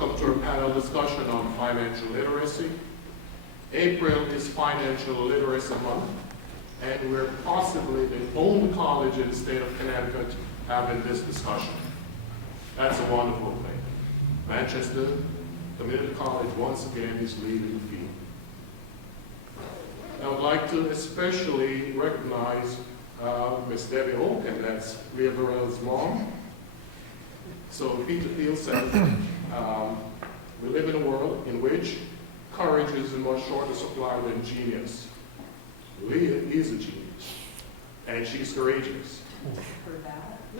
welcome to our panel discussion on financial literacy. April is Financial Literacy Month, and we're possibly the only college in the state of Connecticut having this discussion. That's a wonderful thing. Manchester Community College once again is leading the field. I would like to especially recognize Miss Debbie Oak, and that's Leah Burrell's mom. So Peter Thiel says, we live in a world in which courage is in much shorter supply than genius. Leah is a genius, and she's courageous.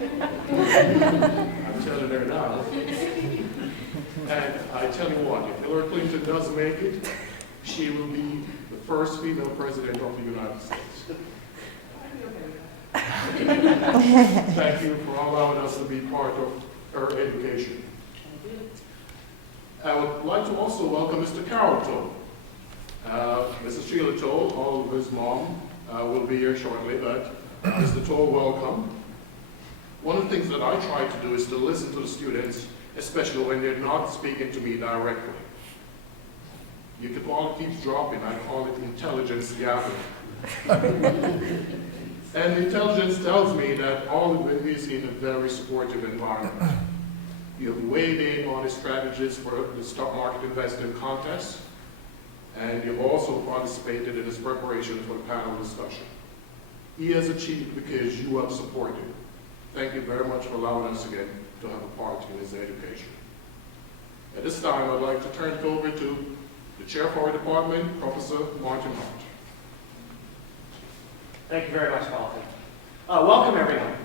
I'm telling her now. And I tell you what, if Hillary Clinton does make it, she will be the first female president of the United States. Thank you for allowing us to be part of her education. I would like to also welcome Mr. Carol Toll. Mrs. Sheila Toll, all of his mom, will be here shortly, but Mr. Toll, welcome. One of the things that I try to do is to listen to the students, especially when they're not speaking to me directly. You could all keep dropping, I call it intelligence gathering. And intelligence tells me that all of it is in a very supportive environment. You have weighed in on the strategies for the stock market investing contest, and you've also participated in his preparation for the panel discussion. He has achieved because you have supported. Thank you very much for allowing us again to have a part in his education. At this time, I'd like to turn it over to the chair for our department, Professor Martin Hart. Thank you very much, Malton. Welcome, everyone.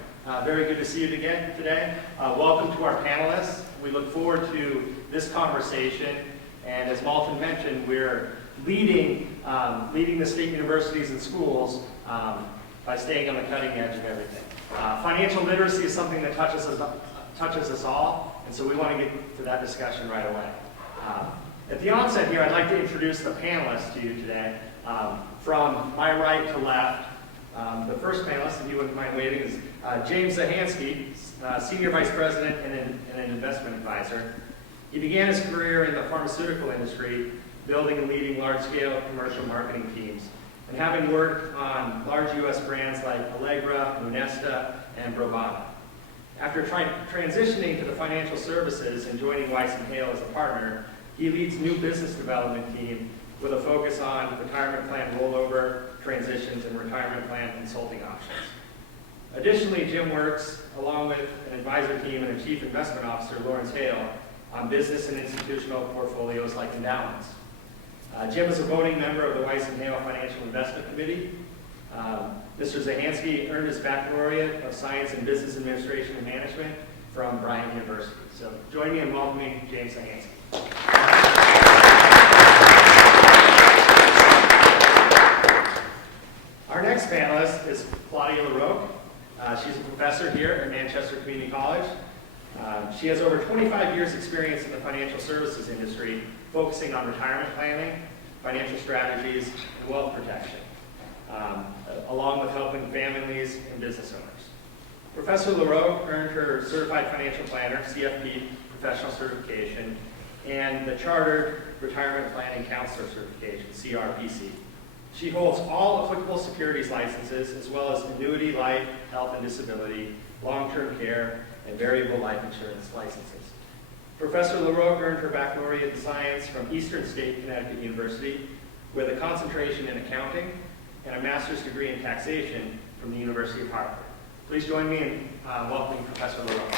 Very good to see you again today. Welcome to our panelists. We look forward to this conversation. And as Malton mentioned, we're leading the state universities and schools by staying on the cutting edge of everything. Financial literacy is something that touches us all, and so we want to get to that discussion right away. At the onset here, I'd like to introduce the panelists to you today. From my right to left, the first panelist, if you wouldn't mind waiting, is James Zahansky, Senior Vice President and an investment advisor. He began his career in the pharmaceutical industry, building and leading large-scale commercial marketing teams, and having worked on large U.S. brands like Allegra, Lunesta, and Brovana. After transitioning to the financial services and joining Weiss & Hale as a partner, he leads new business development team with a focus on retirement plan rollover, transitions, and retirement plan consulting options. Additionally, Jim works along with an advisor team and a chief investment officer, Lawrence Hale, on business and institutional portfolios like endowments. Jim is a voting member of the Weiss & Hale Financial Investment Committee. Mr. Zahansky earned his baccalaureate of Science in Business Administration and Management from Bryant University. So join me in welcoming James Zahansky. Our next panelist is Claudia LaRocque. She's a professor here at Manchester Community College. She has over 25 years experience in the financial services industry, focusing on retirement planning, financial strategies, and wealth protection, along with helping families and business owners. Professor LaRocque earned her Certified Financial Planner, CFP, professional certification, and the Chartered Retirement Planning Counselor certification, CRPC. She holds all applicable securities licenses, as well as annuity, life, health and disability, long-term care, and variable life insurance licenses. Professor LaRocque earned her baccalaureate in science from Eastern State Connecticut University with a concentration in accounting and a master's degree in taxation from the University of Hartford. Please join me in welcoming Professor LaRocque.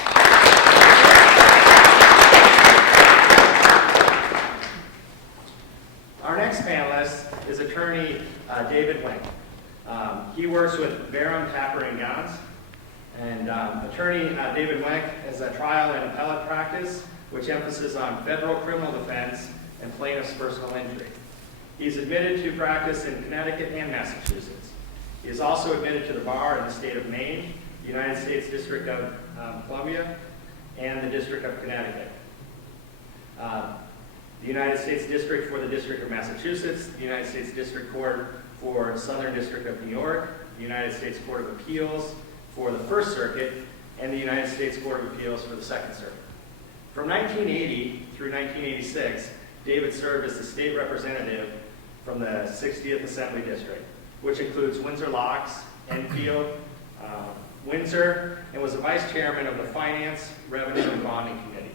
Our next panelist is attorney David Wenk. He works with Barham, Tapper & Gans. And attorney David Wenk has a trial and appellate practice, which emphasizes on federal criminal defense and plaintiff's personal injury. He's admitted to practice in Connecticut and Massachusetts. He is also admitted to the bar in the state of Maine, the United States District of Columbia, and the District of Connecticut. The United States District for the District of Massachusetts, the United States District Court for Southern District of New York, the United States Court of Appeals for the First Circuit, and the United States Court of Appeals for the Second Circuit. From 1980 through 1986, David served as the state representative from the 60th Assembly District, which includes Windsor Locks, Enfield, Windsor, and was the vice chairman of the Finance, Revenue, and Bonding Committee.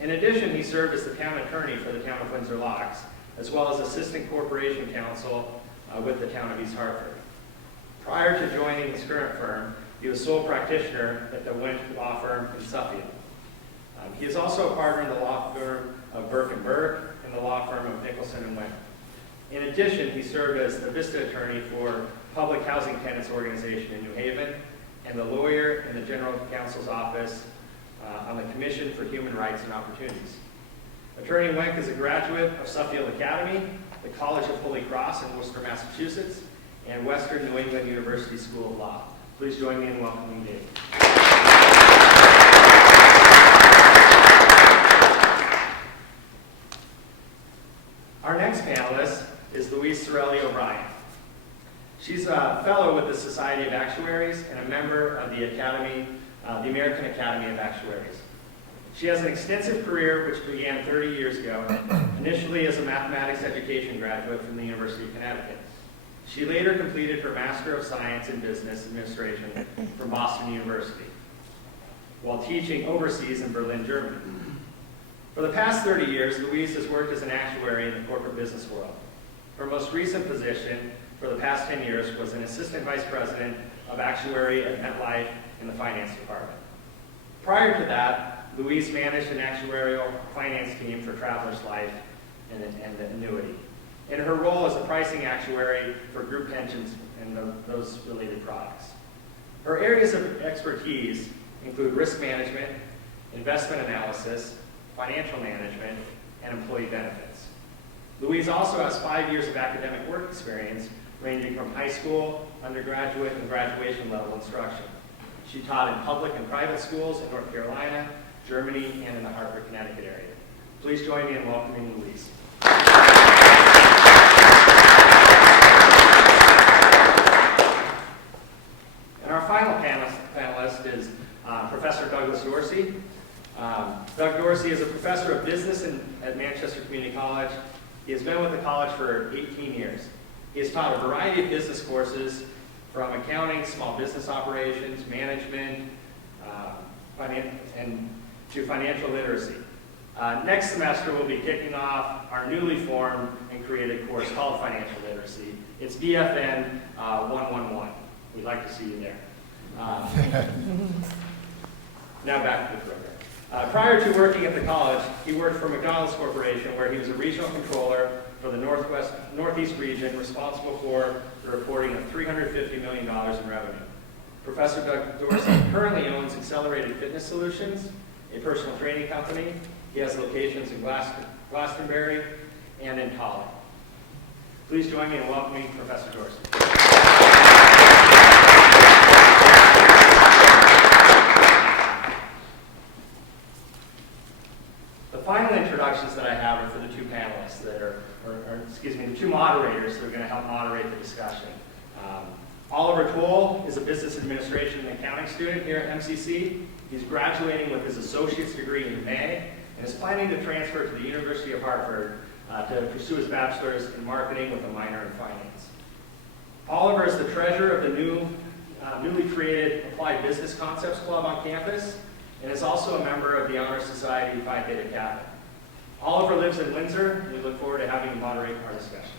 In addition, he served as the town attorney for the town of Windsor Locks, as well as assistant corporation counsel with the town of East Hartford. Prior to joining his current firm, he was sole practitioner at the Wendt law firm in Suffield. He is also a partner in the law firm of Burke & Burke and the law firm of Nicholson & Wendt. In addition, he served as the Vista attorney for Public Housing Tenants Organization in New Haven and the lawyer in the General Counsel's office on the Commission for Human Rights and Opportunities. Attorney Wendt is a graduate of Suffield Academy, the College of Holy Cross in Worcester, Massachusetts, and Western New England University School of Law. Please join me in welcoming David. Our next panelist is Louise Sorelli O'Brien. She's a fellow with the Society of Actuaries and a member of the Academy, the American Academy of Actuaries. She has an extensive career which began 30 years ago, initially as a mathematics education graduate from the University of Connecticut. She later completed her Master of Science in Business Administration from Boston University, while teaching overseas in Berlin, Germany. For the past 30 years, Louise has worked as an actuary in the corporate business world. Her most recent position for the past 10 years was an assistant vice president of actuary at MetLife in the finance department. Prior to that, Louise managed an actuarial finance team for Travelers Life and Annuity, in her role as a pricing actuary for group pensions and those related products. Her areas of expertise include risk management, investment analysis, financial management, and employee benefits. Louise also has 5 years of academic work experience ranging from high school, undergraduate, and graduation level instruction. She taught in public and private schools in North Carolina, Germany, and in the Hartford, Connecticut area. Please join me in welcoming Louise. And our final panelist is Professor Douglas Dorsey. Doug Dorsey is a professor of business at Manchester Community College. He has been with the college for 18 years. He has taught a variety of business courses from accounting, small business operations, management, and to financial literacy. Next semester, we'll be kicking off our newly formed and created course called Financial Literacy. It's BFN 111. We'd like to see you there. Now back to the program. Prior to working at the college, he worked for McDonald's Corporation, where he was a regional controller for the Northeast region, responsible for the reporting of $350 million in revenue. Professor Doug Dorsey currently owns Accelerated Fitness Solutions, a personal training company. He has locations in Glastonbury and in Collie. Please join me in welcoming Professor Dorsey. The final introductions that I have are for the two panelists that the two moderators that are going to help moderate the discussion. Oliver Toll is a business administration and accounting student here at MCC. He's graduating with his associate's degree in May and is planning to transfer to the University of Hartford to pursue his bachelor's in marketing with a minor in finance. Oliver is the treasurer of the newly created Applied Business Concepts Club on campus and is also a member of the Honor Society Phi Theta Kappa. Oliver lives in Windsor, and we look forward to having him moderate our discussion.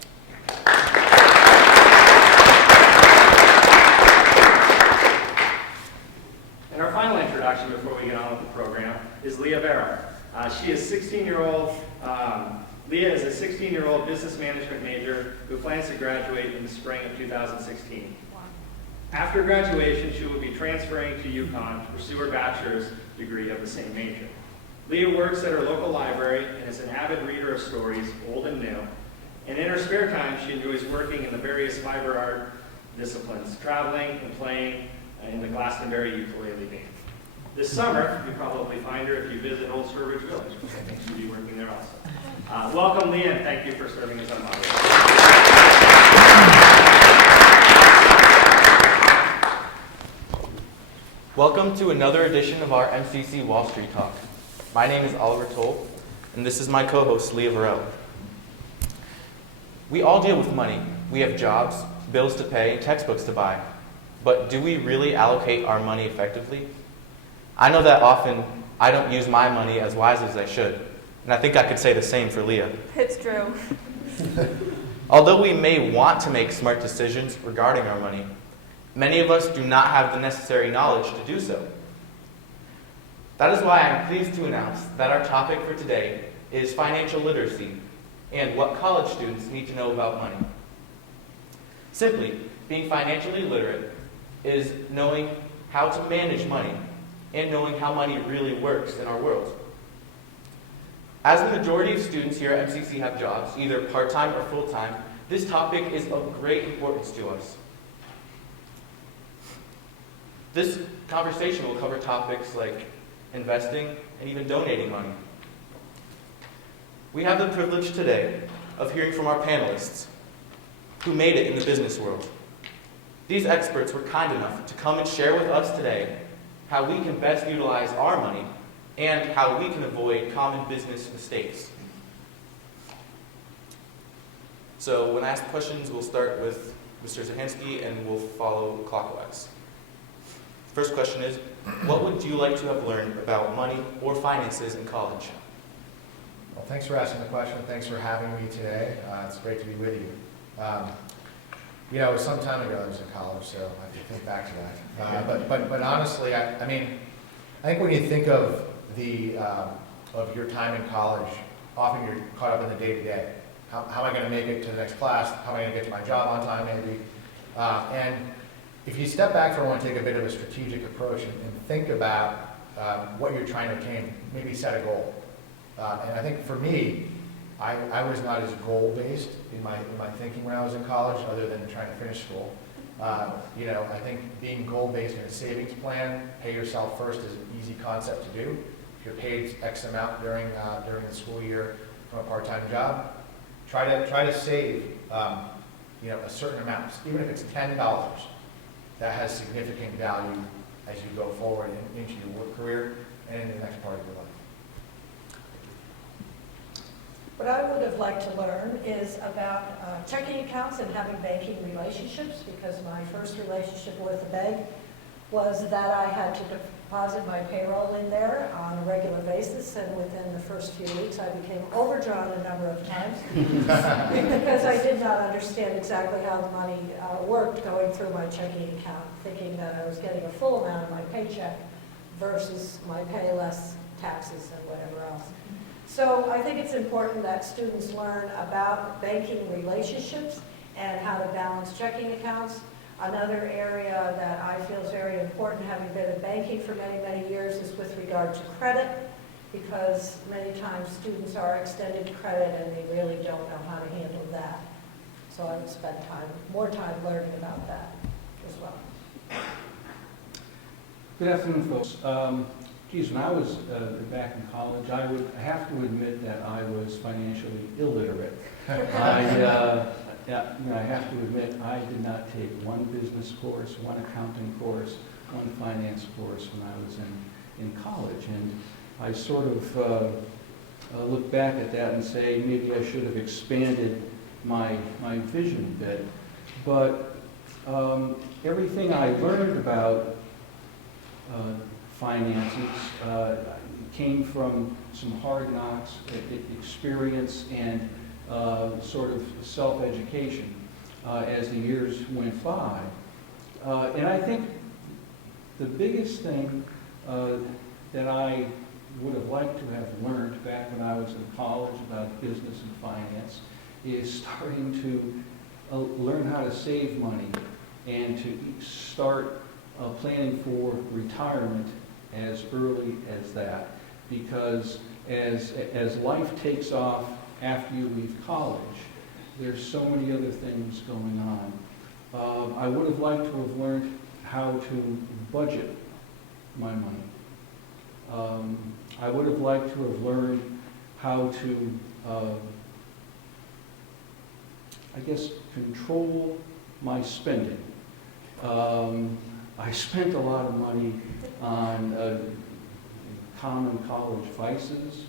And our final introduction before we get on with the program is Leah Vera. She is 16-year-old. Leah is a 16-year-old business management major who plans to graduate in the spring of 2016. After graduation, she will be transferring to UConn to pursue her bachelor's degree of the same major. Leah works at her local library and is an avid reader of stories, old and new. And in her spare time, she enjoys working in the various fiber art disciplines, traveling and playing in the Glastonbury ukulele band. This summer, you probably find her if you visit Old Sturbridge Village, which I think she'll be working there also. Welcome, Leah, and thank you for serving as our moderator. Welcome to another edition of our MCC Wall Street Talk. My name is Oliver Toll, and this is my co-host, Leah Varela. We all deal with money. We have jobs, bills to pay, and textbooks to buy. But do we really allocate our money effectively? I know that often I don't use my money as wisely as I should, and I think I could say the same for Leah. It's true. Although we may want to make smart decisions regarding our money, many of us do not have the necessary knowledge to do so. That is why I'm pleased to announce that our topic for today is financial literacy and what college students need to know about money. Simply, being financially literate is knowing how to manage money and knowing how money really works in our world. As the majority of students here at MCC have jobs, either part-time or full-time, this topic is of great importance to us. This conversation will cover topics like investing and even donating money. We have the privilege today of hearing from our panelists who made it in the business world. These experts were kind enough to come and share with us today how we can best utilize our money and how we can avoid common business mistakes. So when I ask questions, we'll start with Mr. Zahansky and we'll follow clockwise. First question is, what would you like to have learned about money or finances in college? Well, thanks for asking the question. Thanks for having me today. It's great to be with you. It was some time ago I was in college, so I have to think back to that. But honestly, I think when you think of of your time in college, often you're caught up in the day-to-day. How am I going to make it to the next class? How am I going to get to my job on time, maybe? And if you step back for a moment, take a bit of a strategic approach and think about what you're trying to attain, maybe set a goal. And I think for me, I was not as goal-based in my thinking when I was in college, other than trying to finish school. I think being goal-based in a savings plan, pay yourself first, is an easy concept to do. If you're paid X amount during the school year from a part-time job, try to save a certain amount, even if it's $10. That has significant value as you go forward into your work career and in the next part of your life. What I would have liked to learn is about checking accounts and having banking relationships, because my first relationship with the bank was that I had to deposit my payroll in there on a regular basis, and within the first few weeks I became overdrawn a number of times because I did not understand exactly how the money worked going through my checking account, thinking that I was getting a full amount of my paycheck versus my pay less taxes and whatever else. So I think it's important that students learn about banking relationships and how to balance checking accounts. Another area that I feel is very important, having been in banking for many, many years, is with regard to credit, because many times students are extended credit and they really don't know how to handle that. So I would spend more time learning about that as well. Good afternoon, folks. When I was back in college, I have to admit that I was financially illiterate. I have to admit I did not take one business course, one accounting course, one finance course when I was in college. And I sort of look back at that and say maybe I should have expanded my vision a bit. But everything I learned about finances came from some hard knocks experience and sort of self-education as the years went by. And I think the biggest thing that I would have liked to have learned back when I was in college about business and finance is starting to learn how to save money and to start planning for retirement as early as that, because as life takes off after you leave college, there's so many other things going on. I would have liked to have learned how to budget my money. I would have liked to have learned how to, control my spending. I spent a lot of money on common college vices.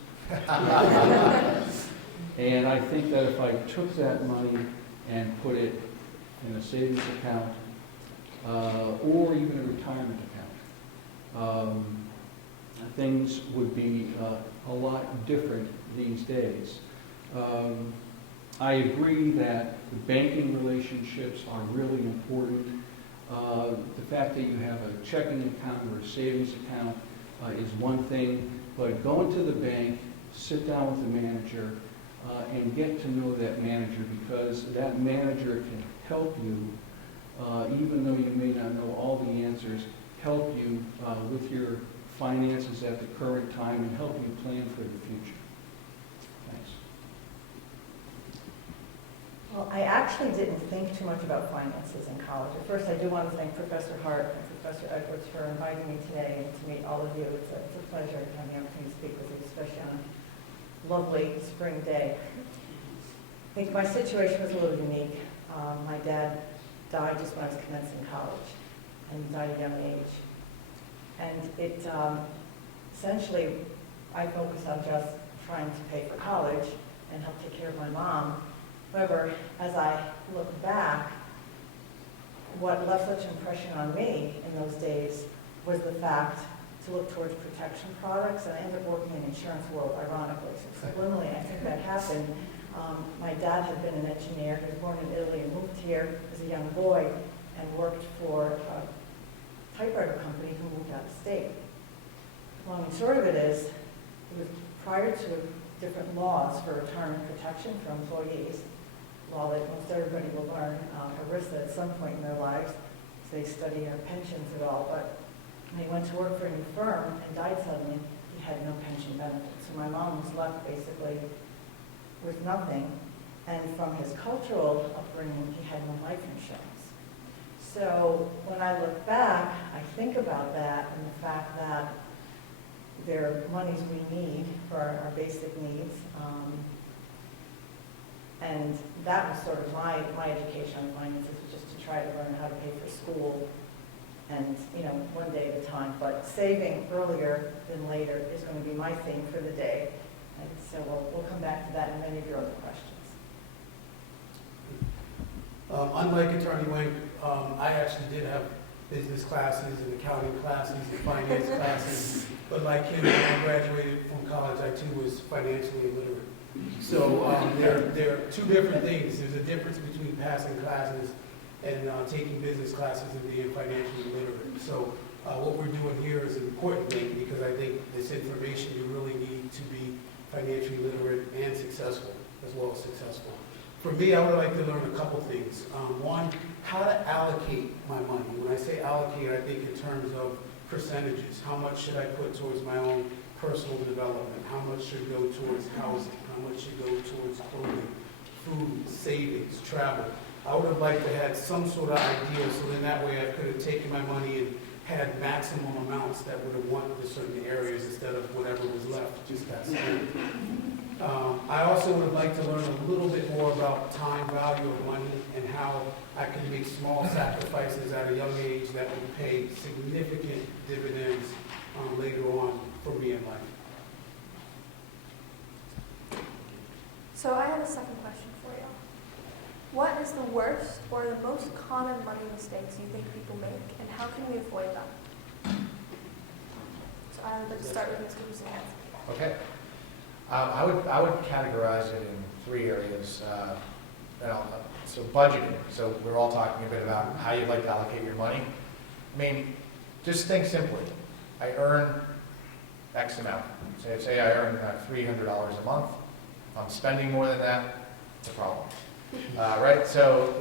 And I think that if I took that money and put it in a savings account, or even a retirement account, things would be a lot different these days. I agree that banking relationships are really important. The fact that you have a checking account or a savings account is one thing, but going to the bank, sit down with the manager, and get to know that manager, because that manager can help you, even though you may not know all the answers, help you with your finances at the current time and help you plan for the future. Thanks. Well, I actually didn't think too much about finances in college. At first, I do want to thank Professor Hart and Professor Edwards for inviting me today and to meet all of you. It's a pleasure to have the opportunity to speak with you, especially on a lovely spring day. I think my situation was a little unique. My dad died just when I was commencing college, and he died at a young age. And it essentially, I focused on just trying to pay for college and help take care of my mom. However, as I look back, what left such an impression on me in those days was the fact to look towards protection products, and I ended up working in the insurance world, ironically. So subliminally, I think that happened. My dad had been an engineer. He was born in Italy and moved here as a young boy and worked for a typewriter company who moved out of state. Long and short of it is, it was prior to different laws for retirement protection for employees, law that most everybody will learn, ERISA at some point in their lives, so they study our pensions at all. But when he went to work for a new firm and died suddenly, he had no pension benefits. So my mom was left basically with nothing. And from his cultural upbringing, he had no life insurance. So when I look back, I think about that and the fact that there are monies we need for our basic needs. And that was sort of my education on finances, was just to try to learn how to pay for school and, one day at a time. But saving earlier than later is going to be my theme for the day. And so we'll come back to that in many of your other questions. Unlike Attorney Wing, I actually did have business classes and accounting classes and finance classes, but like him, when I graduated from college, I too was financially illiterate. So there are two different things. There's a difference between passing classes and taking business classes and being financially literate. So what we're doing here is an important thing, because I think this information you really need to be financially literate and successful, as well as successful. For me, I would like to learn a couple things. One, how to allocate my money. When I say allocate, I think in terms of percentages. How much should I put towards my own personal development? How much should go towards housing? How much should go towards clothing, food, savings, travel? I would have liked to have some sort of idea, so then that way I could have taken my money and had maximum amounts that would have went to certain areas instead of whatever was left, just that simple. I also would have liked to learn a little bit more about time value of money and how I can make small sacrifices at a young age that would pay significant dividends later on for me in life. So I have a second question for you. What is the worst or the most common money mistakes you think people make, and how can we avoid them? So I would like to start with Mr. Hussein. Okay. I would categorize it in three areas. So budgeting. So we're all talking a bit about how you'd like to allocate your money. I mean, just think simply. I earn X amount. Say I earn $300 a month. If I'm spending more than that, it's a problem. Right? So,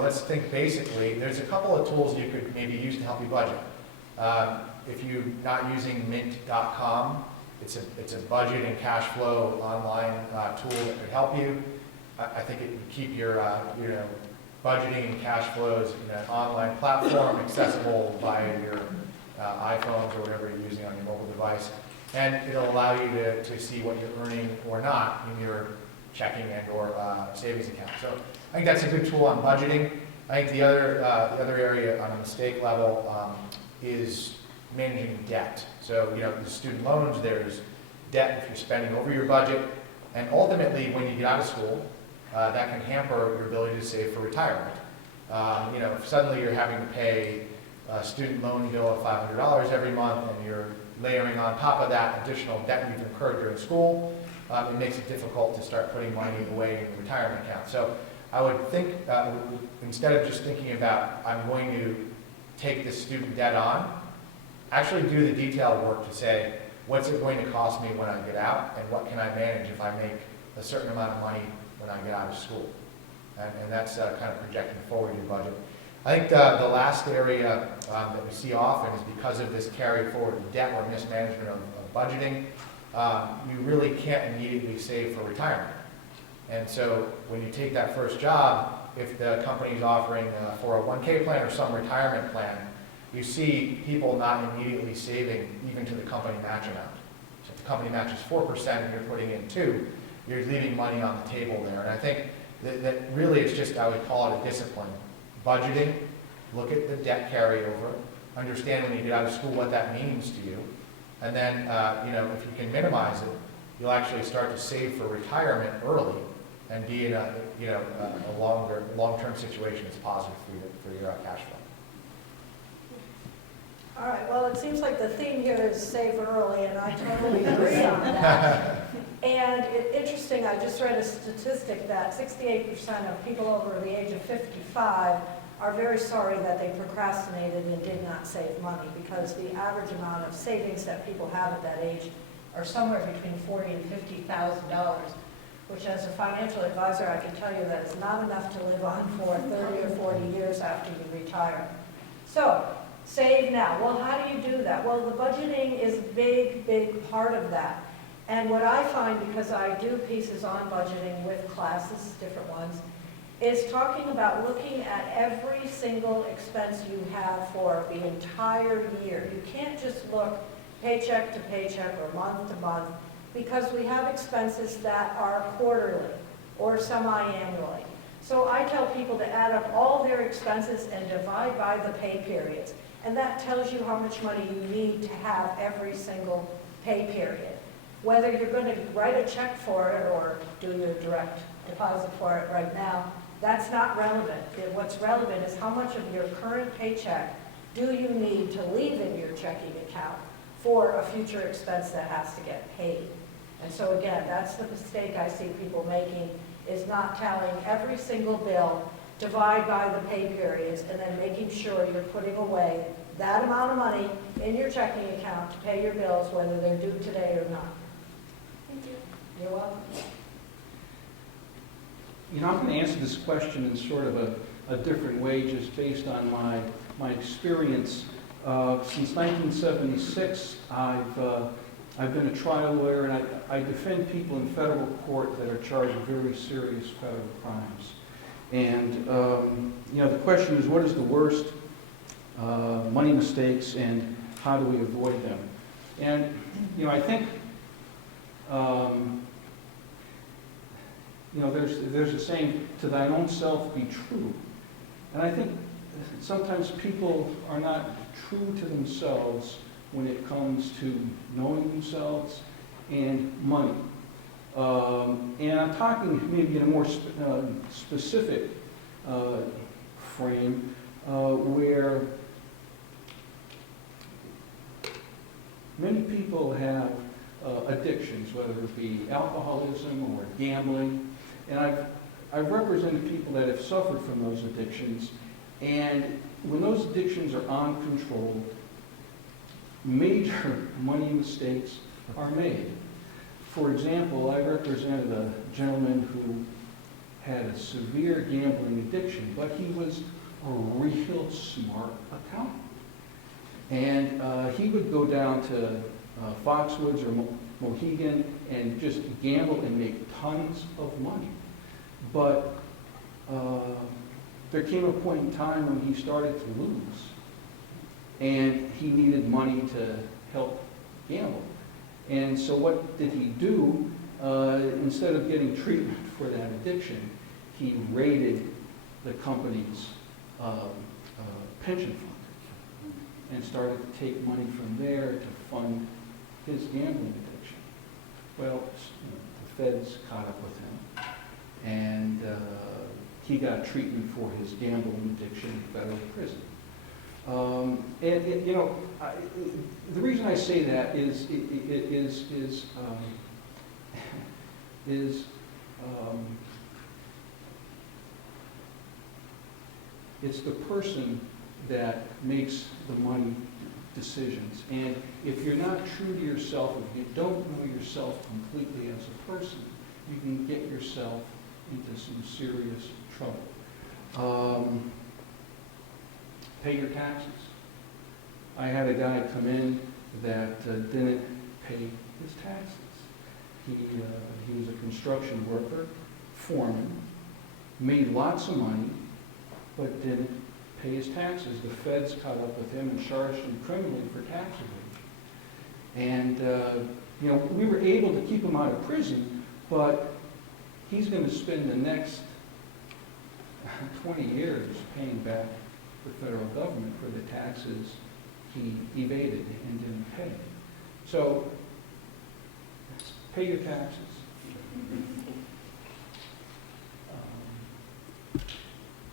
let's think basically. There's a couple of tools you could maybe use to help you budget. If you're not using mint.com, it's a budget and cash flow online tool that could help you. I think it would keep your budgeting and cash flows in an online platform accessible via your iPhones or whatever you're using on your mobile device. And it'll allow you to see what you're earning or not in your checking and or savings account. So I think that's a good tool on budgeting. I think the other area on a mistake level is managing debt. So, the student loans, there's debt if you're spending over your budget, and ultimately, when you get out of school, that can hamper your ability to save for retirement. If suddenly you're having to pay a student loan bill of $500 every month, and you're layering on top of that additional debt you've incurred during school, it makes it difficult to start putting money away in the retirement account. So I would think, instead of just thinking about, I'm going to take this student debt on, actually do the detailed work to say, what's it going to cost me when I get out, and what can I manage if I make a certain amount of money when I get out of school? And that's kind of projecting forward your budget. I think the last area that we see often is because of this carry forward of debt or mismanagement of budgeting, you really can't immediately save for retirement. And so when you take that first job, if the company is offering a 401k plan or some retirement plan, you see people not immediately saving even to the company match amount. So if the company matches 4% and you're putting in 2%, you're leaving money on the table there. And I think that really it's just, I would call it a discipline. Budgeting, look at the debt carryover, understand when you get out of school what that means to you, and then if you can minimize it, you'll actually start to save for retirement early and be in a long-term situation that's positive for your cash flow. All right, well, it seems like the theme here is save early, and I totally agree on that. And interesting, I just read a statistic that 68% of people over the age of 55 are very sorry that they procrastinated and did not save money, because the average amount of savings that people have at that age are somewhere between $40,000 and $50,000, which as a financial advisor, I can tell you that is not enough to live on for 30 or 40 years after you retire. So, save now. Well, how do you do that? Well, the budgeting is a big, big part of that. And what I find, because I do pieces on budgeting with classes, different ones, is talking about looking at every single expense you have for the entire year. You can't just look paycheck to paycheck or month to month, because we have expenses that are quarterly or semi-annually. So I tell people to add up all their expenses and divide by the pay periods. And that tells you how much money you need to have every single pay period. Whether you're going to write a check for it or do your direct deposit for it right now, that's not relevant. What's relevant is how much of your current paycheck do you need to leave in your checking account for a future expense that has to get paid. And so again, that's the mistake I see people making, is not tallying every single bill, divide by the pay periods, and then making sure you're putting away that amount of money in your checking account to pay your bills, whether they're due today or not. Thank you. You're welcome. I'm going to answer this question in sort of a different way, just based on my experience. Since 1976, I've been a trial lawyer, and I defend people in federal court that are charged with very serious federal crimes. And the question is, what is the worst money mistakes, and how do we avoid them? And I think there's a saying, "To thine own self be true," and I think sometimes people are not true to themselves when it comes to knowing themselves and money. And I'm talking maybe in a more specific frame where many people have addictions, whether it be alcoholism or gambling. And I've represented people that have suffered from those addictions. And when those addictions are uncontrolled, major money mistakes are made. For example, I represented a gentleman who had a severe gambling addiction, but he was a real smart accountant. And he would go down to Foxwoods or Mohegan and just gamble and make tons of money. But there came a point in time when he started to lose, and he needed money to help gamble. And so what did he do? Instead of getting treatment for that addiction, he raided the company's pension fund. and started to take money from there to fund his gambling addiction. Well, the feds caught up with him, and he got treatment for his gambling addiction in federal prison. The reason I say that is it's the person that makes the money decisions. And if you're not true to yourself, if you don't know yourself completely as a person, you can get yourself into some serious trouble. Pay your taxes. I had a guy come in that didn't pay his taxes. He was a construction worker, foreman, made lots of money, but didn't pay his taxes. The feds caught up with him and charged him criminally for tax evasion. And we were able to keep him out of prison, but he's going to spend the next 20 years paying back the federal government for the taxes he evaded and didn't pay. So, pay your taxes.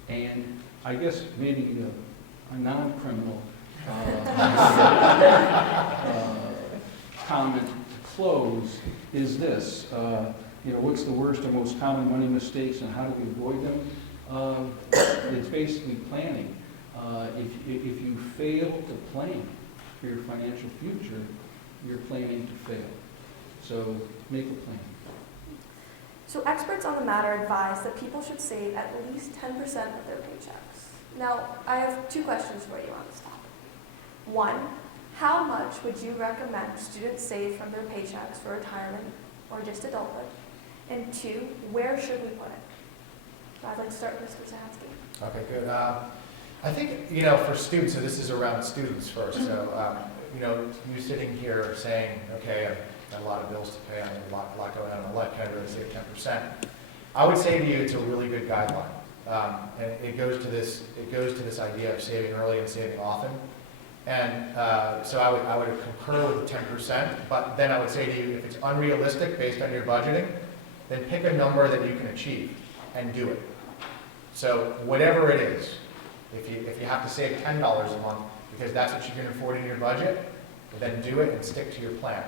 And I guess maybe a non-criminal comment to close is this. What's the worst or most common money mistakes and how do we avoid them? It's basically planning. If you fail to plan for your financial future, you're planning to fail. So make a plan. So experts on the matter advise that people should save at least 10% of their paychecks. Now, I have two questions for you on this topic. One, how much would you recommend students save from their paychecks for retirement or just adulthood? And two, where should we put it? So I'd like to start with Mr. Zahatsky. Okay, good. I think, for students, so this is around students first. So, you sitting here saying, okay, I've got a lot of bills to pay, I have a lot going on in my life, can I really save 10%? I would say to you, it's a really good guideline. And it goes to this idea of saving early and saving often. And so I would concur with the 10%, but then I would say to you, if it's unrealistic based on your budgeting, then pick a number that you can achieve and do it. So whatever it is, if you have to save $10 a month because that's what you can afford in your budget, then do it and stick to your plan.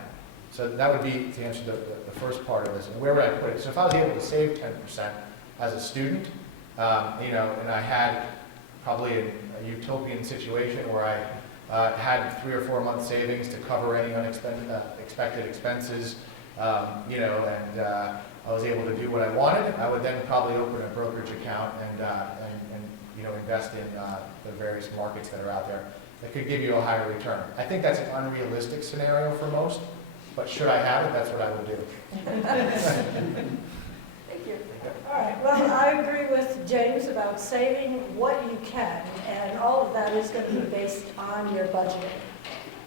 So that would be to answer the first part of this. And where would I put it? So if I was able to save 10% as a student, and I had probably a utopian situation where I had 3 or 4 months savings to cover any unexpected expenses, and I was able to do what I wanted, I would then probably open a brokerage account and invest in the various markets that are out there that could give you a higher return. I think that's an unrealistic scenario for most, but should I have it, that's what I would do. Thank you. All right, well, I agree with James about saving what you can, and all of that is going to be based on your budgeting.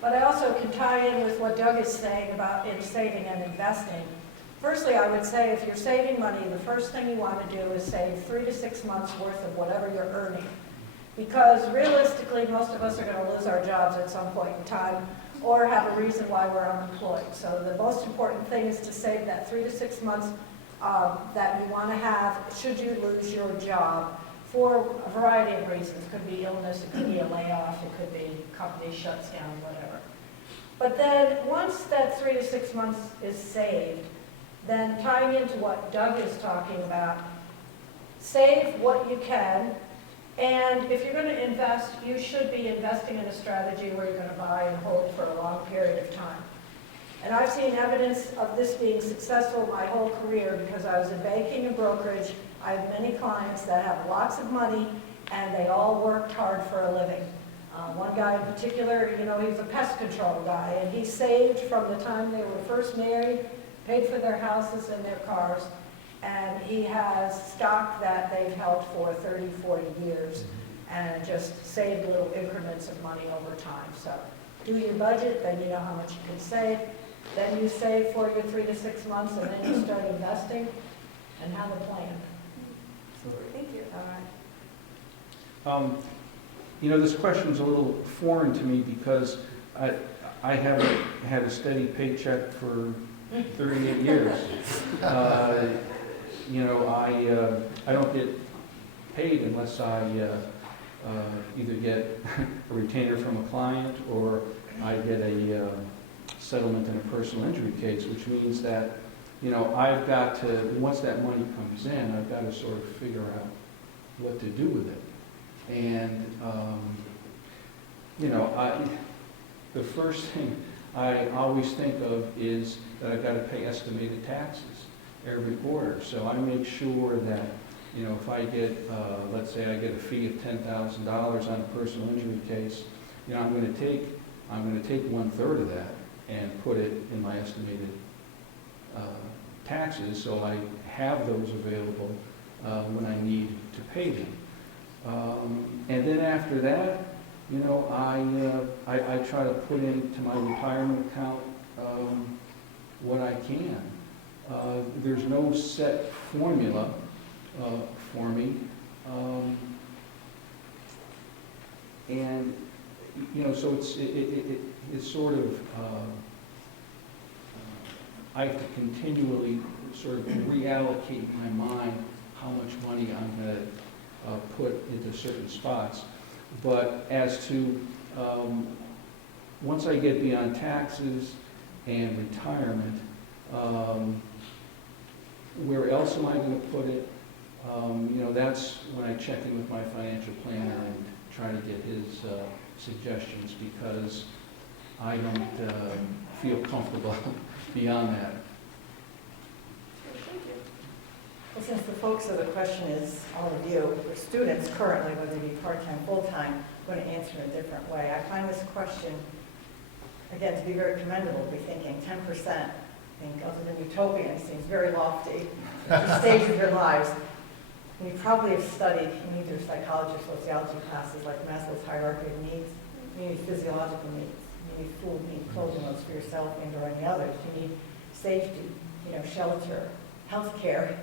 But I also can tie in with what Doug is saying about in saving and investing. Firstly, I would say if you're saving money, the first thing you want to do is save 3 to 6 months worth of whatever you're earning. Because realistically, most of us are going to lose our jobs at some point in time or have a reason why we're unemployed. So the most important thing is to save that 3 to 6 months that you want to have should you lose your job for a variety of reasons. It could be illness, it could be a layoff, it could be company shuts down, whatever. But then once that 3 to 6 months is saved, then tying into what Doug is talking about, save what you can, and if you're going to invest, you should be investing in a strategy where you're going to buy and hold for a long period of time. And I've seen evidence of this being successful my whole career because I was in banking and brokerage. I have many clients that have lots of money and they all worked hard for a living. One guy in particular, he was a pest control guy, and he saved from the time they were first married, paid for their houses and their cars, and he has stock that they've held for 30, 40 years and just saved little increments of money over time. So do your budget, then you know how much you can save. Then you save for your 3 to 6 months, and then you start investing and have a plan. Thank you. All right. This question's a little foreign to me because I haven't had a steady paycheck for 38 years. I don't get paid unless I either get a retainer from a client or I get a settlement in a personal injury case, which means that, I've got to, once that money comes in, I've got to sort of figure out what to do with it. And, the first thing I always think of is that I've got to pay estimated taxes every quarter. So I make sure that, if I get, let's say I get a fee of $10,000 on a personal injury case, I'm going to take 1/3 of that and put it in my estimated taxes, so I have those available when I need to pay them. And then after that, I try to put into my retirement account what I can. There's no set formula for me. So it's sort of, I have to continually sort of reallocate in my mind how much money I'm going to put into certain spots. But as to, once I get beyond taxes and retirement, where else am I going to put it? That's when I check in with my financial planner and try to get his suggestions, because I don't feel comfortable beyond that. Thank you. Well, since the focus of the question is all of you, for students currently, whether they be part-time, full-time, I'm going to answer in a different way. I find this question, again, to be very commendable, to be thinking 10%, I think, other than utopian, it seems very lofty, at the stage of your lives. And you probably have studied in either psychology or sociology classes like Maslow's hierarchy of needs. You need physiological needs. You need food, you need clothing, those for yourself and or any others. You need safety, shelter, health care,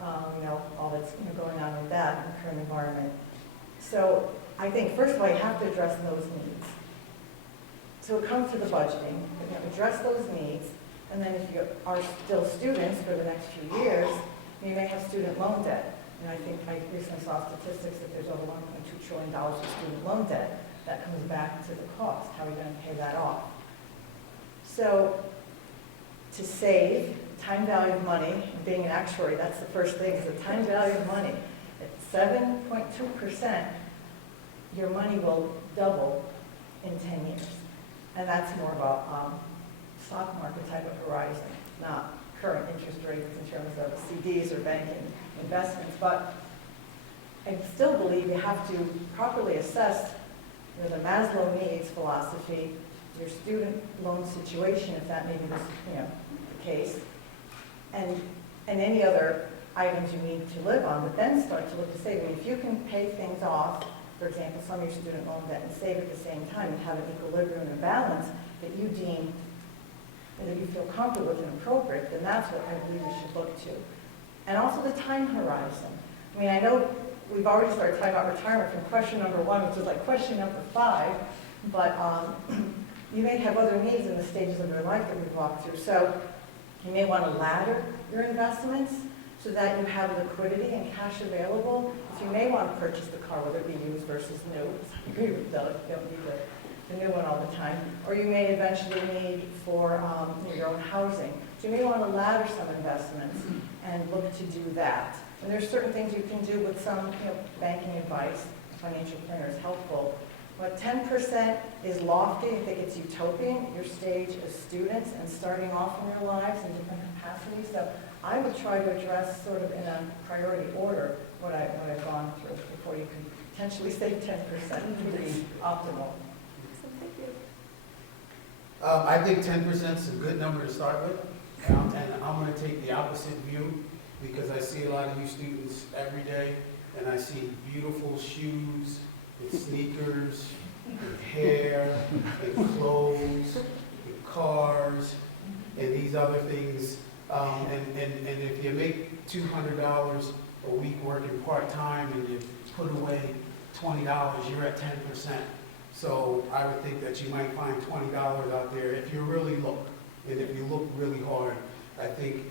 all that's going on with that in the current environment. So I think, first of all, you have to address those needs. So it comes to the budgeting, address those needs, and then if you are still students for the next few years, you may have student loan debt. And I think I recently saw statistics that there's over $1.2 trillion of student loan debt that comes back to the cost. How are you going to pay that off? So to save, time value of money, being an actuary, that's the first thing, is the time value of money. At 7.2%, your money will double in 10 years. And that's more of a stock market type of horizon, not current interest rates in terms of CDs or banking investments. But I still believe you have to properly assess the Maslow needs philosophy, your student loan situation, if that may be the case, and any other items you need to live on, but then start to look to save. If you can pay things off, for example, some of your student loan debt, and save at the same time and have an equilibrium and balance that you deem and that you feel comfortable with and appropriate, then that's what I believe we should look to. And also the time horizon. I know we've already started talking about retirement from question number 1, which is like question number 5, but you may have other needs in the stages of your life that we've walked through. So you may want to ladder your investments so that you have liquidity and cash available. So you may want to purchase the car, whether it be used versus new. I agree with Doug, you don't need the new one all the time. Or you may eventually need for your own housing. So you may want to ladder some investments and look to do that. And there's certain things you can do with some banking advice. A financial planner is helpful. But 10% is lofty. I think it's utopian at your stage as students and starting off in your lives in different capacities. So I would try to address sort of in a priority order what I've gone through before you can potentially save 10% to be optimal. Thank you. I think 10% is a good number to start with, and I'm going to take the opposite view because I see a lot of you students every day, and I see beautiful shoes and sneakers and hair and clothes and cars and these other things. And if you make $200 a week working part-time and you put away $20, you're at 10%. So I would think that you might find $20 out there if you really look, and if you look really hard. I think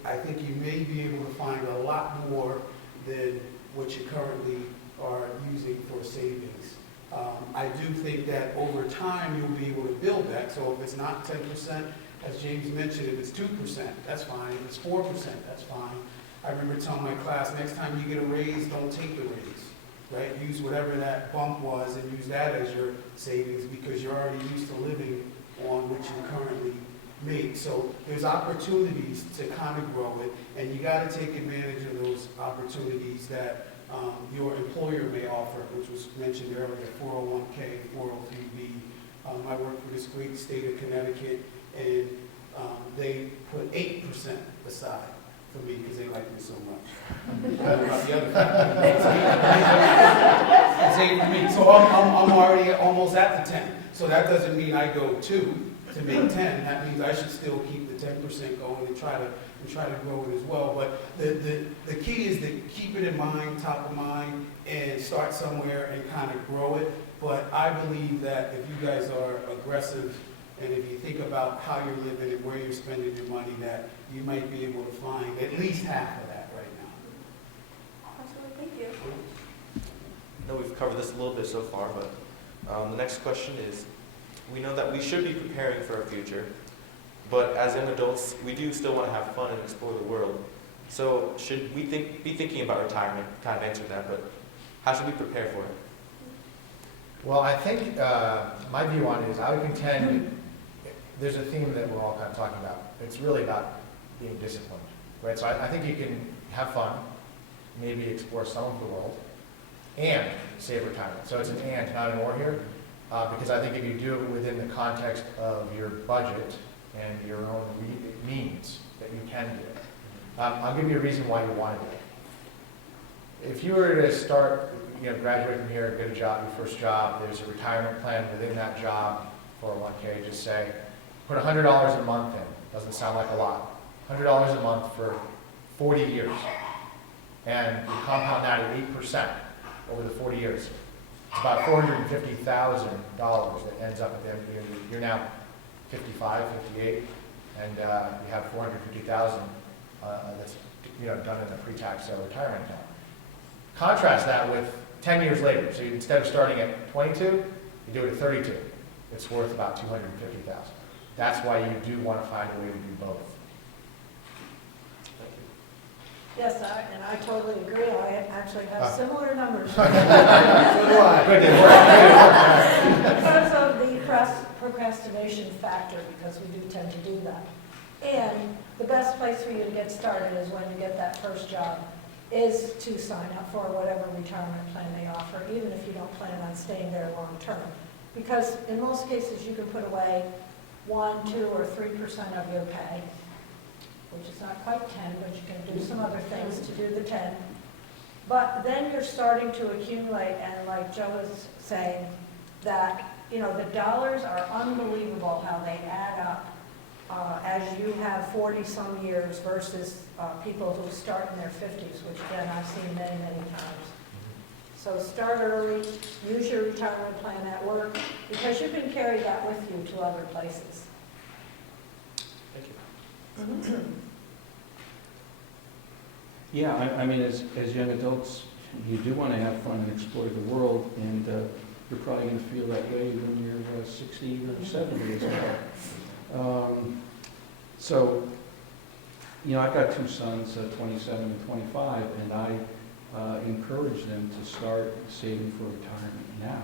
you may be able to find a lot more than what you currently are using for savings. I do think that over time you'll be able to build that. So if it's not 10%, as James mentioned, if it's 2%, that's fine. If it's 4%, that's fine. I remember telling my class, next time you get a raise, don't take the raise, right? Use whatever that bump was and use that as your savings because you're already used to living on what you currently make. So there's opportunities to kind of grow it, and you got to take advantage of those opportunities that your employer may offer, which was mentioned earlier, 401k, 403b. I work for this great state of Connecticut, and they put 8% aside for me because they like me so much. About the other it's 8 for me. So I'm already almost at the 10. So that doesn't mean I go 2 to make 10. That means I should still keep the 10% going and try to grow it as well. But the key is to keep it in mind, top of mind, and start somewhere and kind of grow it. But I believe that if you guys are aggressive and if you think about how you're living and where you're spending your money, that you might be able to find at least half of that right now. Absolutely, thank you. I know we've covered this a little bit so far, but the next question is, we know that we should be preparing for our future, but as young adults, we do still want to have fun and explore the world. So should we be thinking about retirement? Kind of answered that, but how should we prepare for it? Well, I think my view on it is I would contend there's a theme that we're all kind of talking about. It's really about being disciplined, right? So I think you can have fun, maybe explore some of the world, and save retirement. So it's an and, not an or here, because I think if you do it within the context of your budget and your own means, that you can do it. I'll give you a reason why you want to do it. If you were to start, graduate from here, get a job, your first job, there's a retirement plan within that job, 401k, just say, put $100 a month in. Doesn't sound like a lot. $100 a month for 40 years. And you compound that at 8% over the 40 years. It's about $450,000 that ends up at the end of the year. You're now 55, 58, and you have $450,000 that's done in a pre-tax retirement account. Contrast that with 10 years later. So instead of starting at 22, you do it at 32. It's worth about $250,000. That's why you do want to find a way to do both. Yes, and I totally agree. I actually have similar numbers. So do I. Good, it worked. Because of the procrastination factor, because we do tend to do that. And the best place for you to get started is when you get that first job, is to sign up for whatever retirement plan they offer, even if you don't plan on staying there long term. Because in most cases, you can put away 1, 2, or 3% of your pay, which is not quite 10, but you can do some other things to do the 10. But then you're starting to accumulate, and like Joe was saying, that the dollars are unbelievable how they add up as you have 40-some years versus people who start in their 50s, which again I've seen many, many times. So start early, use your retirement plan at work, because you can carry that with you to other places. Thank you. Yeah, I mean, as young adults, you do want to have fun and explore the world, and you're probably going to feel that way when you're 60 or 70 as well. So, I've got 2 sons, 27 and 25, and I encourage them to start saving for retirement now,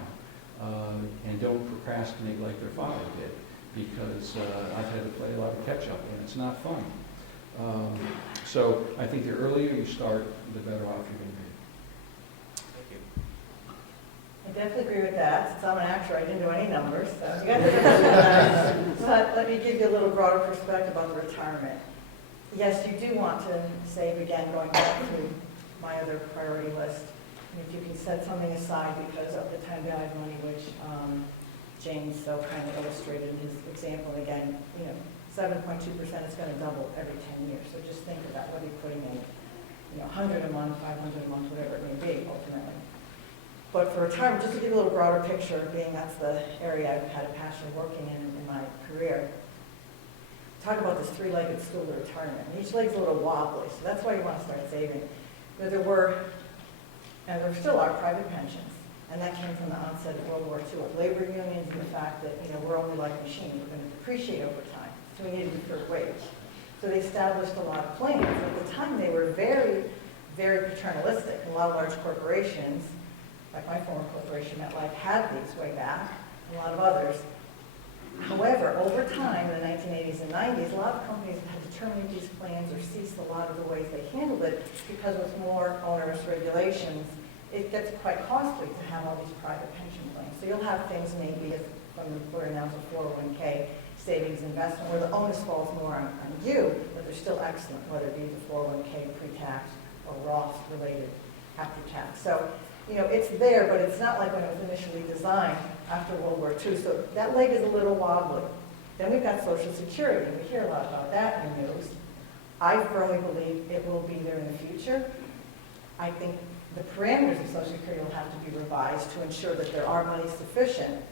and don't procrastinate like their father did, because I've had to play a lot of catch up, and it's not fun. So I think the earlier you start, the better off you're going to be. Thank you. I definitely agree with that. Since I'm an actor, I didn't do any numbers, so you got to But let me give you a little broader perspective on the retirement. Yes, you do want to save, again, going back to my other priority list. If you can set something aside because of the time value of money, which James so kind of illustrated in his example. Again, 7.2% is going to double every 10 years. So just think about whether you're putting in, 100 a month, 500 a month, whatever it may be, ultimately. But for retirement, just to give you a little broader picture, being that's the area I've had a passion working in my career, talk about this three-legged stool to retirement. And each leg's a little wobbly, so that's why you want to start saving. There were, and there still are, private pensions. And that came from the onset of World War II with labor unions and the fact that, we're only like machines. We're going to depreciate over time. So we need a deferred wage. So they established a lot of plans. At the time, they were very, very paternalistic. A lot of large corporations, like my former corporation, MetLife, had these way back, a lot of others. However, over time, in the 1980s and 90s, a lot of companies had to terminate these plans or cease a lot of the ways they handled it because with more onerous regulations, it gets quite costly to have all these private pension plans. So you'll have things maybe from the employer now a 401k savings investment where the onus falls more on you, but they're still excellent, whether it be the 401k pre-tax or Roth related after tax. So, it's there, but it's not like when it was initially designed after World War II. So that leg is a little wobbly. Then we've got Social Security. We hear a lot about that in the news. I firmly believe it will be there in the future. I think the parameters of Social Security will have to be revised to ensure that there are money sufficient.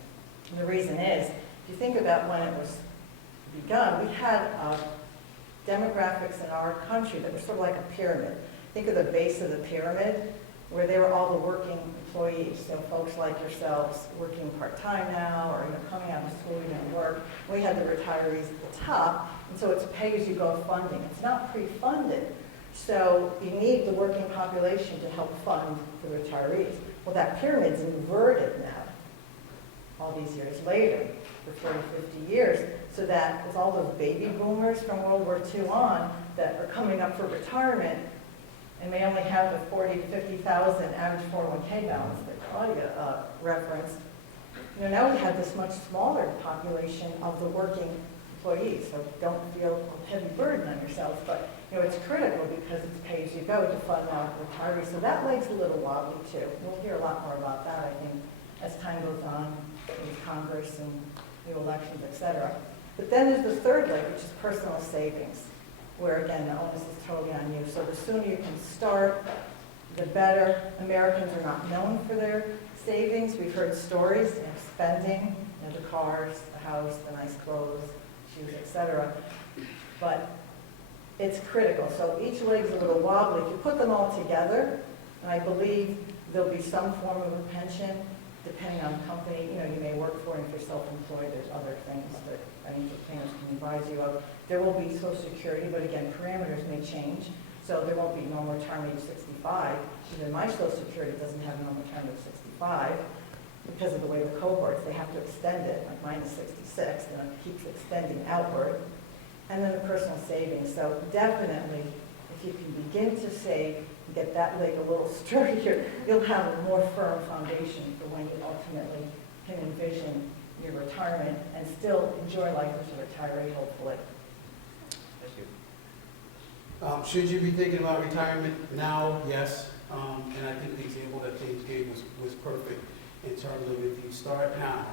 And the reason is, if you think about when it was begun, we had demographics in our country that were sort of like a pyramid. Think of the base of the pyramid, where they were all the working employees. So folks like yourselves working part-time now, or coming out of school, you're going to work. We had the retirees at the top, and so it's pay-as-you-go funding. It's not pre-funded. So you need the working population to help fund the retirees. Well, that pyramid's inverted now, all these years later, for 40, 50 years, so that with all those baby boomers from World War II on that are coming up for retirement, and may only have the 40 to 50,000 average 401k balance that Claudia referenced, now we have this much smaller population of the working employees, so don't feel a heavy burden on yourselves, but it's critical because it's pay-as-you-go to fund out retirees. So that leg's a little wobbly too. We'll hear a lot more about that, I think, as time goes on with Congress and new elections, et cetera. But then there's the third leg, which is personal savings, where again, the onus is totally on you. So the sooner you can start, the better. Americans are not known for their savings. We've heard stories, spending, the cars, the house, the nice clothes, shoes, et cetera. But it's critical. So each leg's a little wobbly. If you put them all together, and I believe there'll be some form of a pension, depending on the company, you may work for, and if you're self-employed, there's other things that financial planners can advise you of. There will be Social Security, but again, parameters may change. So there won't be normal retirement age 65. Even my Social Security doesn't have normal retirement age 65 because of the way the cohorts, they have to extend it. Like mine is 66, and it keeps extending outward. And then the personal savings. So definitely, if you can begin to save and get that leg a little sturdier, you'll have a more firm foundation for when you ultimately can envision your retirement and still enjoy life as a retiree, hopefully. Thank you. Should you be thinking about retirement now? Yes. And I think the example that James gave was perfect in terms of if you start now,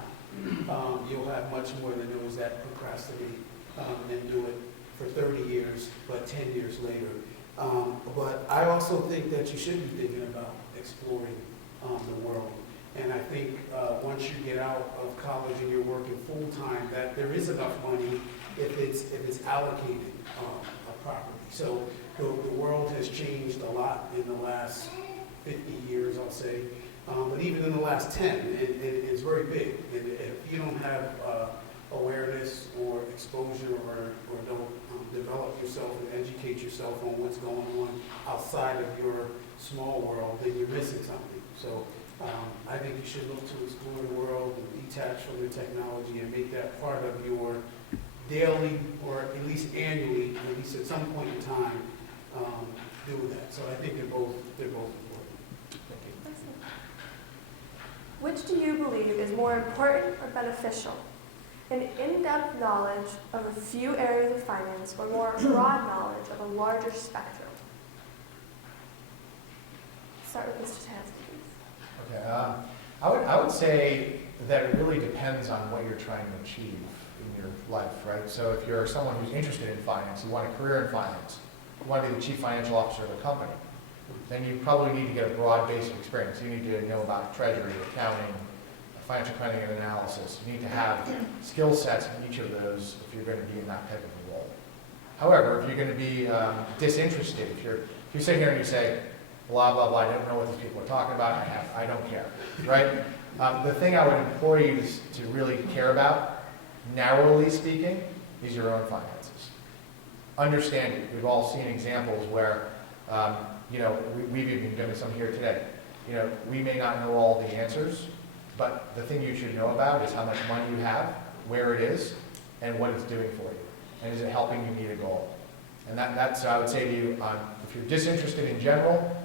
you'll have much more than those that procrastinate and do it for 30 years, but 10 years later. But I also think that you should be thinking about exploring the world. And I think once you get out of college and you're working full-time, that there is enough money if it's allocated properly. So the world has changed a lot in the last 50 years, I'll say. But even in the last 10, it's very big. And if you don't have awareness or exposure or don't develop yourself and educate yourself on what's going on outside of your small world, then you're missing something. So I think you should look to explore the world and detach from the technology and make that part of your daily or at least annually, at least at some point in time, do that. So I think they're both important. Thank you. Excellent. Which do you believe is more important or beneficial? An in-depth knowledge of a few areas of finance or more broad knowledge of a larger spectrum? Start with Mr. Tansky, please. Okay. I would say that it really depends on what you're trying to achieve in your life, right? So if you're someone who's interested in finance, you want a career in finance, you want to be the chief financial officer of a company, then you probably need to get a broad base of experience. You need to know about treasury, accounting, financial planning and analysis. You need to have skill sets in each of those if you're going to be in that type of a role. However, if you're going to be disinterested, if you sit here and you say, blah, blah, blah, I don't know what these people are talking about, I don't care, right? The thing I would implore you to really care about, narrowly speaking, is your own finances. Understand it. We've all seen examples where, we've even done some here today. We may not know all the answers, but the thing you should know about is how much money you have, where it is, and what it's doing for you. And is it helping you meet a goal? And that's, I would say to you, if you're disinterested in general,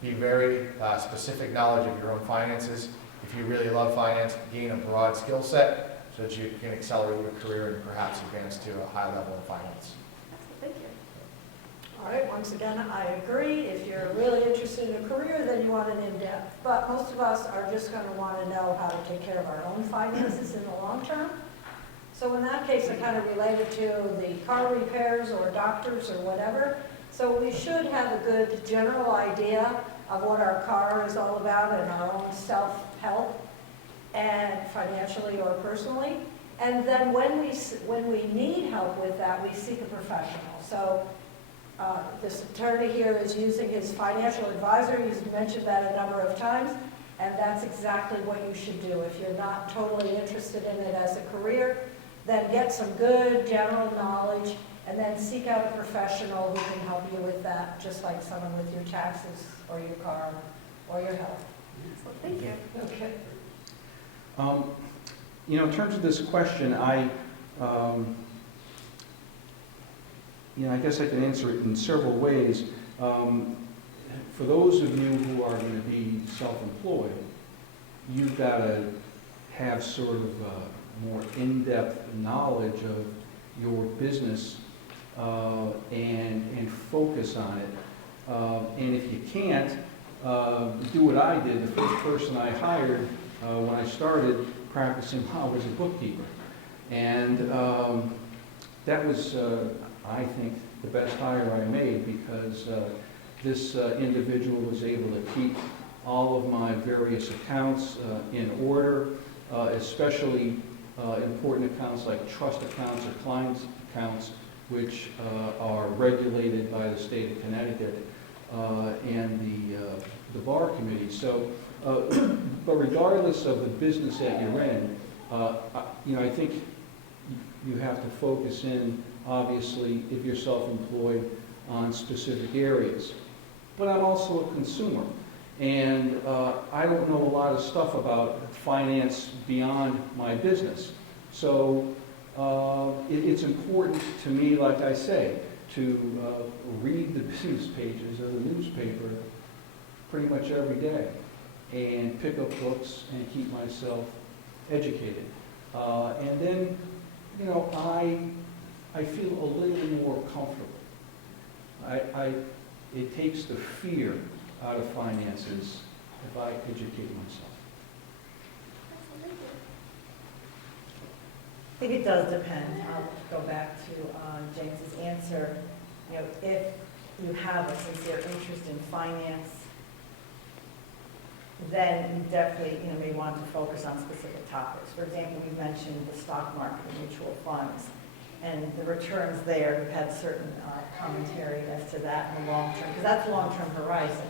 be very specific knowledge of your own finances. If you really love finance, gain a broad skill set so that you can accelerate your career and perhaps advance to a high level in finance. Thank you. All right, once again, I agree. If you're really interested in a career, then you want an in-depth. But most of us are just going to want to know how to take care of our own finances in the long term. So in that case, I kind of related to the car repairs or doctors or whatever. So we should have a good general idea of what our car is all about and our own self-help, and financially or personally. And then when we need help with that, we seek a professional. So this attorney here is using his financial advisor. He's mentioned that a number of times, and that's exactly what you should do. If you're not totally interested in it as a career, then get some good general knowledge, and then seek out a professional who can help you with that, just like someone with your taxes or your car or your health. So thank you. Okay. In terms of this question, I guess I can answer it in several ways. For those of you who are going to be self-employed, you've got to have sort of more in-depth knowledge of your business and focus on it. And if you can't, do what I did. The first person I hired when I started practicing law was a bookkeeper. And that was, I think, the best hire I made, because this individual was able to keep all of my various accounts in order, especially important accounts like trust accounts or clients accounts, which are regulated by the state of Connecticut and the bar committee. So, but regardless of the business that you're in, I think you have to focus in, obviously, if you're self-employed, on specific areas. But I'm also a consumer, and I don't know a lot of stuff about finance beyond my business. So it's important to me, like I say, to read the business pages of the newspaper pretty much every day, and pick up books and keep myself educated. And then, I feel a little more comfortable. It takes the fear out of finances if I educate myself. I think it does depend. I'll go back to James's answer. If you have a sincere interest in finance, then you definitely may want to focus on specific topics. For example, we mentioned the stock market and mutual funds, and the returns there. We've had certain commentary as to that in the long term, because that's long-term horizon,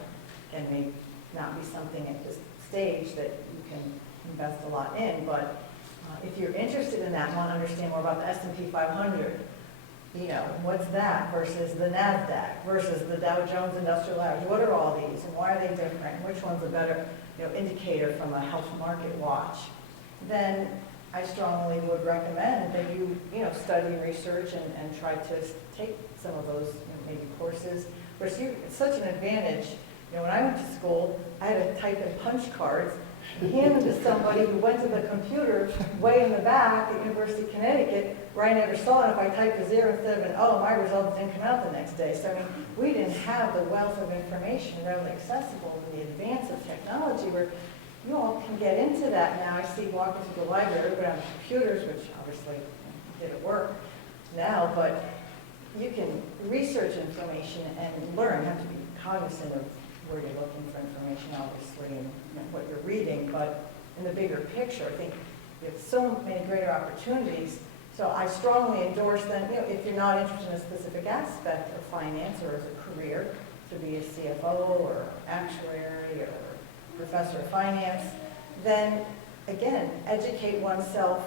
and may not be something at this stage that you can invest a lot in. But if you're interested in that and want to understand more about the S&P 500, what's that versus the NASDAQ versus the Dow Jones Industrial Average? What are all these, and why are they different? And which one's a better indicator from a health market watch? Then I strongly would recommend that you study and research and try to take some of those maybe courses. It's such an advantage. When I went to school, I had to type in punch cards, hand them to somebody who went to the computer way in the back at University of Connecticut, where I never saw it. If I typed a 0 instead of an O, my results didn't come out the next day. So we didn't have the wealth of information readily accessible in the advance of technology, where you all can get into that now. I see walking through the library, everybody on computers, which obviously did it work now, but you can research information and learn. You have to be cognizant of where you're looking for information, obviously, and what you're reading, but in the bigger picture, I think you have so many greater opportunities. So I strongly endorse that, if you're not interested in a specific aspect of finance or as a career, to be a CFO or actuary or professor of finance, then again, educate oneself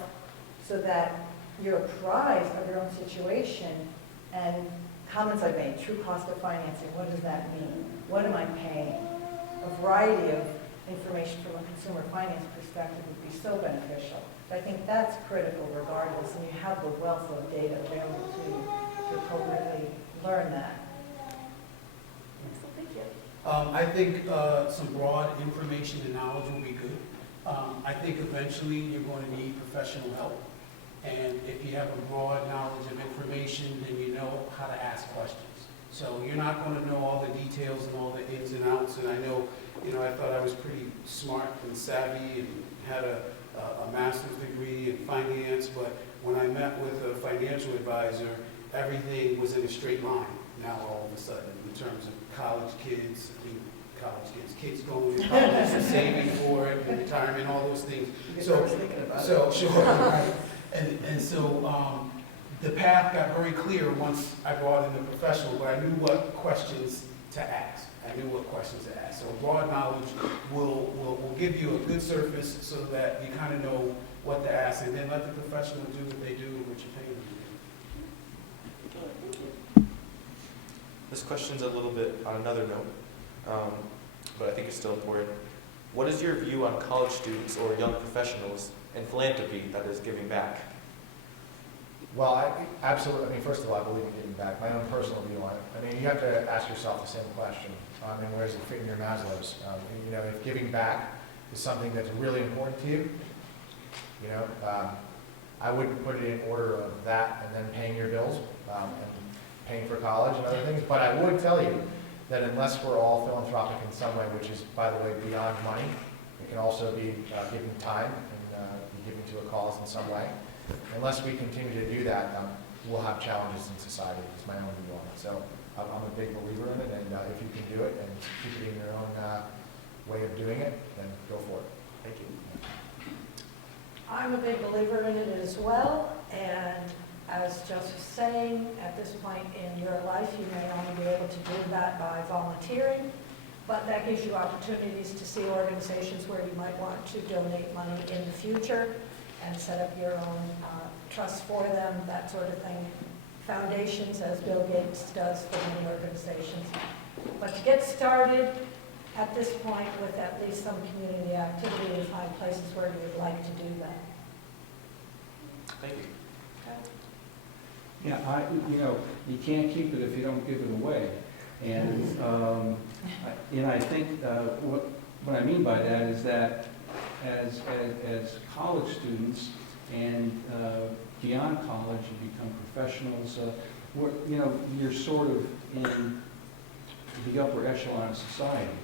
so that you're apprised of your own situation. And comments I've made, true cost of financing, what does that mean? What am I paying? A variety of information from a consumer finance perspective would be so beneficial. So I think that's critical regardless, and you have the wealth of data available to you to appropriately learn that. Thank you. I think some broad information and knowledge will be good. I think eventually you're going to need professional help. And if you have a broad knowledge of information, then you know how to ask questions. So you're not going to know all the details and all the ins and outs. And I know, I thought I was pretty smart and savvy and had a master's degree in finance, but when I met with a financial advisor, everything was in a straight line now all of a sudden in terms of kids going to college and saving for it, and retirement, all those things. Right. And so the path got very clear once I brought in the professional, but I knew what questions to ask. So broad knowledge will give you a good surface so that you kind of know what to ask, and then let the professional do what they do and what you pay them to do. This question's a little bit on another note, but I think it's still important. What is your view on college students or young professionals and philanthropy, that is giving back? Well, absolutely. First of all, I believe in giving back. My own personal view on it. You have to ask yourself the same question. Where does it fit in your Maslow's? If giving back is something that's really important to you, I wouldn't put it in order of that and then paying your bills and paying for college and other things. But I would tell you that unless we're all philanthropic in some way, which is, by the way, beyond money, it can also be giving time and be giving to a cause in some way. Unless we continue to do that, we'll have challenges in society. It's my own view on it. So I'm a big believer in it, and if you can do it and keep it in your own way of doing it, then go for it. Thank you. I'm a big believer in it as well, and as Joseph was saying, at this point in your life, you may only be able to do that by volunteering, but that gives you opportunities to see organizations where you might want to donate money in the future and set up your own trust for them, that sort of thing. Foundations, as Bill Gates does for many organizations. But to get started at this point with at least some community activity and find places where you would like to do that. Thank you. Yeah, you can't keep it if you don't give it away. And I think what I mean by that is that as college students and beyond college, you become professionals. You're sort of in the upper echelon of society,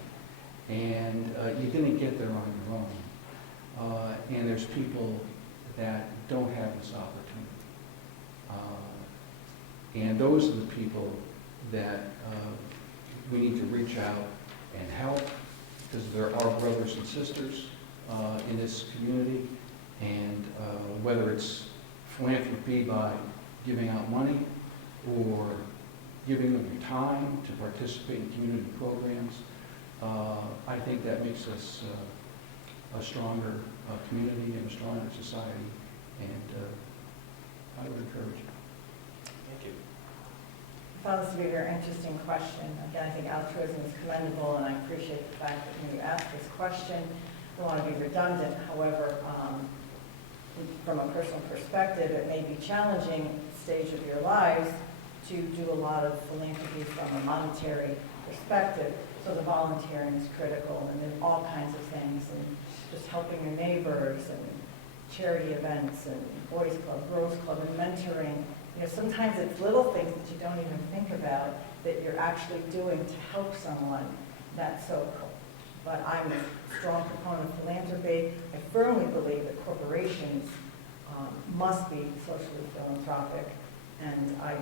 and you didn't get there on your own. And there's people that don't have this opportunity. And those are the people that we need to reach out and help, because there are brothers and sisters in this community, and whether it's philanthropy by giving out money or giving them your time to participate in community programs, I think that makes us a stronger community and a stronger society, and I would encourage you. Thank you. I found this to be a very interesting question. Again, I think altruism is commendable, and I appreciate the fact that when you ask this question, I don't want to be redundant. However, from a personal perspective, it may be challenging stage of your lives to do a lot of philanthropy from a monetary perspective. So the volunteering is critical, and then all kinds of things, and just helping your neighbors, and charity events, and boys club, girls club, and mentoring. Sometimes it's little things that you don't even think about that you're actually doing to help someone. That's so cool. But I'm a strong proponent of philanthropy. I firmly believe that corporations must be socially philanthropic, and I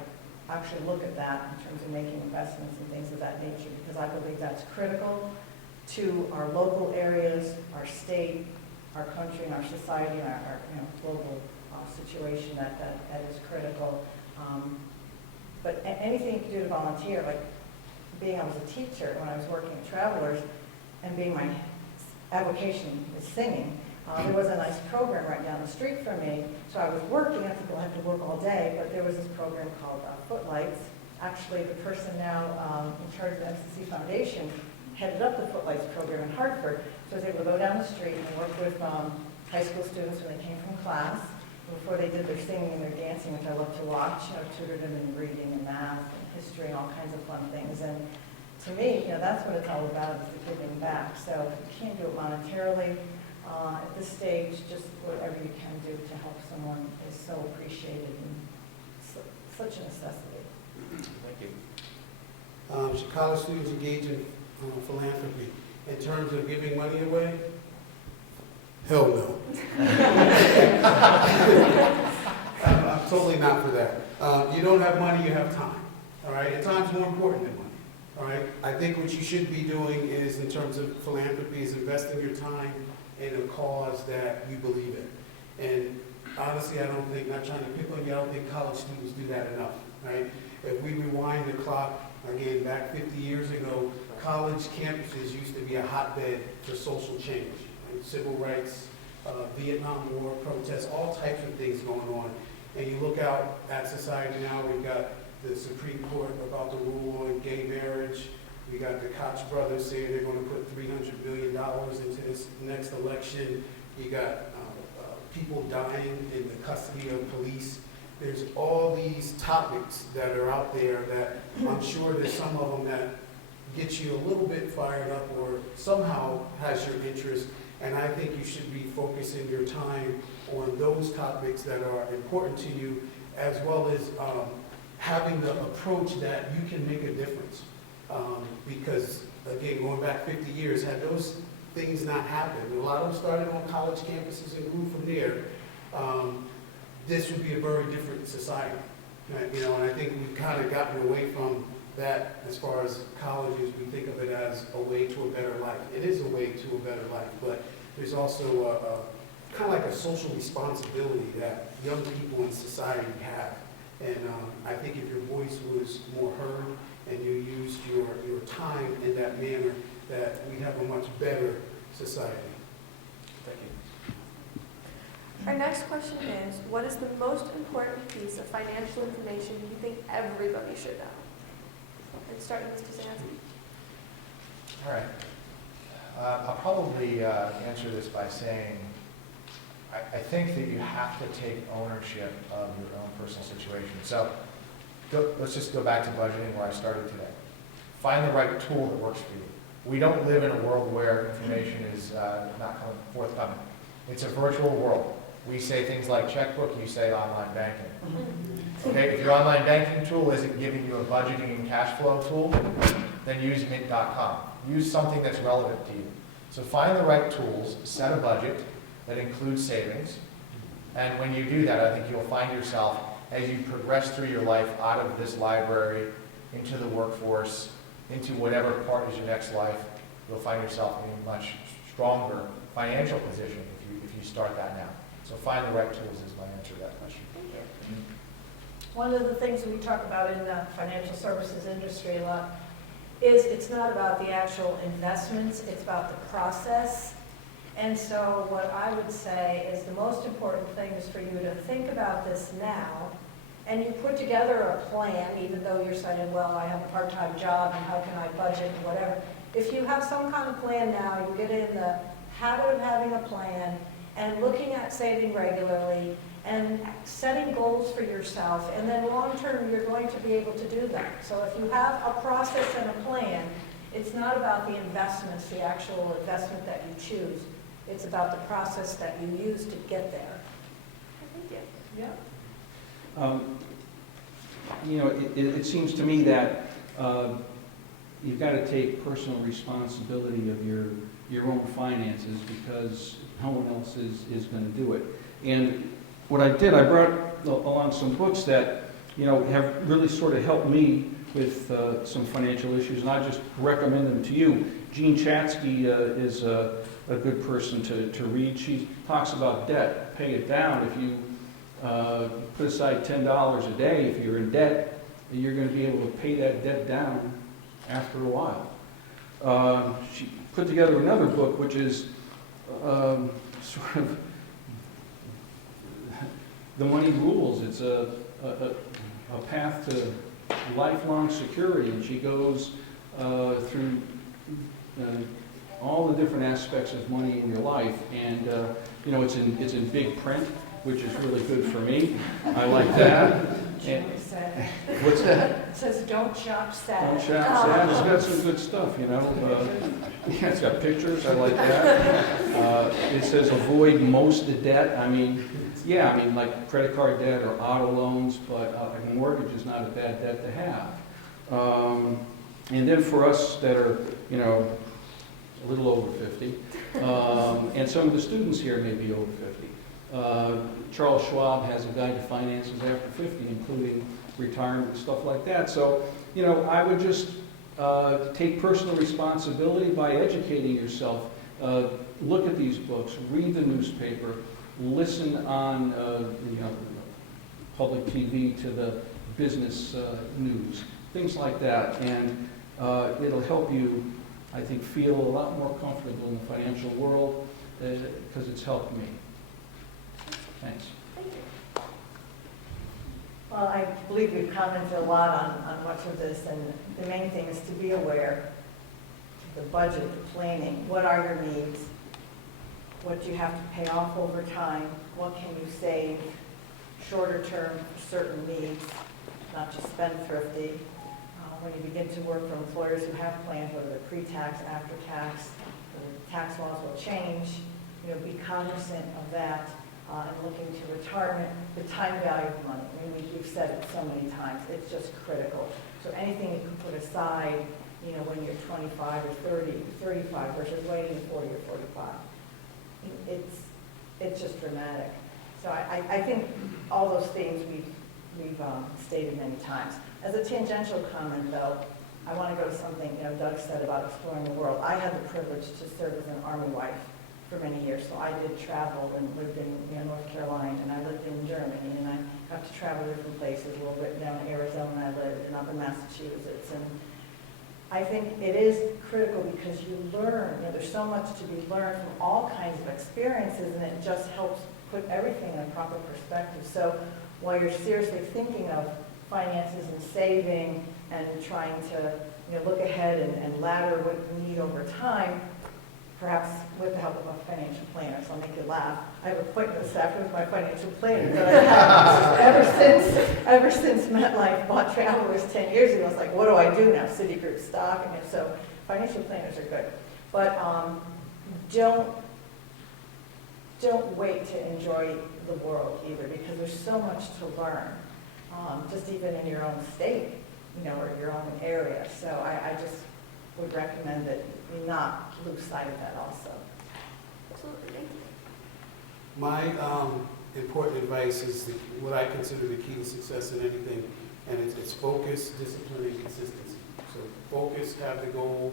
actually look at that in terms of making investments and things of that nature, because I believe that's critical to our local areas, our state, our country, and our society, and our global situation. That is critical. But anything you can do to volunteer, like I was a teacher when I was working at Travelers, and being my avocation is singing. There was a nice program right down the street from me, so I was working. I think I'll have to work all day, but there was this program called Footlights. Actually, the person now in charge of the MCC Foundation headed up the Footlights program in Hartford, so I was able to go down the street and work with high school students when they came from class, before they did their singing and their dancing, which I love to watch. Tutored them in reading and math and history and all kinds of fun things. And to me, that's what it's all about, is the giving back. So if you can't do it monetarily, at this stage, just whatever you can do to help someone is so appreciated and such a necessity. Thank you. Should college students engage in philanthropy? In terms of giving money away? Hell no. I'm totally not for that. You don't have money, you have time. All right? And time's more important than money. All right? I think what you should be doing is, in terms of philanthropy, is investing your time in a cause that you believe in. And honestly, I don't think, not trying to pick on you, I don't think college students do that enough. Right? If we rewind the clock, again, back 50 years ago, college campuses used to be a hotbed for social change. Right? Civil rights, Vietnam War protests, all types of things going on. And you look out at society now, we've got the Supreme Court about to rule on gay marriage. We got the Koch brothers saying they're going to put $300 billion into this next election. You got people dying in the custody of police. There's all these topics that are out there that I'm sure there's some of them that get you a little bit fired up or somehow has your interest. And I think you should be focusing your time on those topics that are important to you, as well as having the approach that you can make a difference. Because, again, going back 50 years, had those things not happened, a lot of them started on college campuses and grew from there, this would be a very different society. Right? And I think we've kind of gotten away from that as far as colleges. We think of it as a way to a better life. It is a way to a better life, but there's also kind of like a social responsibility that young people in society have. And I think if your voice was more heard and you used your time in that manner, that we have a much better society. Thank you. Our next question is, what is the most important piece of financial information you think everybody should know? And starting with Mr. Zansky. All right. I'll probably answer this by saying I think that you have to take ownership of your own personal situation. So let's just go back to budgeting where I started today. Find the right tool that works for you. We don't live in a world where information is not forthcoming. It's a virtual world. We say things like checkbook, you say online banking. Okay, if your online banking tool isn't giving you a budgeting and cash flow tool, then use mint.com. Use something that's relevant to you. So find the right tools, set a budget that includes savings, and when you do that, I think you'll find yourself, as you progress through your life out of this library, into the workforce, into whatever part is your next life, you'll find yourself in a much stronger financial position if you start that now. So find the right tools is my answer to that question. Thank you. One of the things that we talk about in the financial services industry a lot is it's not about the actual investments, it's about the process. And so what I would say is the most important thing is for you to think about this now, and you put together a plan, even though you're saying, well, I have a part-time job, and how can I budget, and whatever. If you have some kind of plan now, you get in the habit of having a plan, and looking at saving regularly, and setting goals for yourself, and then long-term, you're going to be able to do that. So if you have a process and a plan, it's not about the investments, the actual investment that you choose. It's about the process that you use to get there. Thank you. Yeah. It seems to me that you've got to take personal responsibility of your own finances, because no one else is going to do it. And what I did, I brought along some books that have really sort of helped me with some financial issues, and I just recommend them to you. Jean Chatsky is a good person to read. She talks about debt. Pay it down. If you put aside $10 a day, if you're in debt, you're going to be able to pay that debt down after a while. She put together another book, which is sort of The Money Rules. It's a path to lifelong security, and she goes through all the different aspects of money in your life, and it's in big print, which is really good for me. I like that. And, what's that? It says, "Don't shop sad." Don't shop sad. It's got some good stuff, Yeah, it's got pictures. I like that. It says avoid most debt. Like credit card debt or auto loans, but a mortgage is not a bad debt to have. And then for us that are, a little over 50, and some of the students here may be over 50. Charles Schwab has a guide to finances after 50, including retirement and stuff like that. So, I would just take personal responsibility by educating yourself. Look at these books, read the newspaper, listen on public TV to the business news, things like that. And it'll help you, I think, feel a lot more comfortable in the financial world because it's helped me. Thanks. Thank you. Well, I believe we've commented a lot on much of this, and the main thing is to be aware of the budget, the planning. What are your needs? What do you have to pay off over time? What can you save shorter term for certain needs, not just spendthrifty? When you begin to work for employers who have plans, whether they're pre-tax, after-tax, the tax laws will change, be cognizant of that. And looking to retirement, the time value of money. We've said it so many times, it's just critical. So anything you can put aside, when you're 25 or 30, 35 versus waiting 40 or 45, it's just dramatic. So I think all those things we've stated many times. As a tangential comment, though, I want to go to something Doug said about exploring the world. I had the privilege to serve as an Army wife for many years, so I did travel and lived in North Carolina, and I lived in Germany, and I got to travel different places, a little bit down in Arizona I lived, and up in Massachusetts. And I think it is critical because you learn, there's so much to be learned from all kinds of experiences, and it just helps put everything in a proper perspective. So while you're seriously thinking of finances and saving and trying to look ahead and ladder what you need over time, perhaps with the help of a financial planner, so I'll make you laugh. I have an appointment this afternoon with my financial planner that I've had ever since MetLife bought Travelers 10 years ago. It's like, what do I do now? Citigroup stock? So financial planners are good. But don't wait to enjoy the world either, because there's so much to learn, just even in your own state, or your own area. So I just would recommend that you not lose sight of that also. Absolutely. Thank you. My important advice is what I consider the key to success in anything, and it's focus, discipline, and consistency. So focus, have the goal.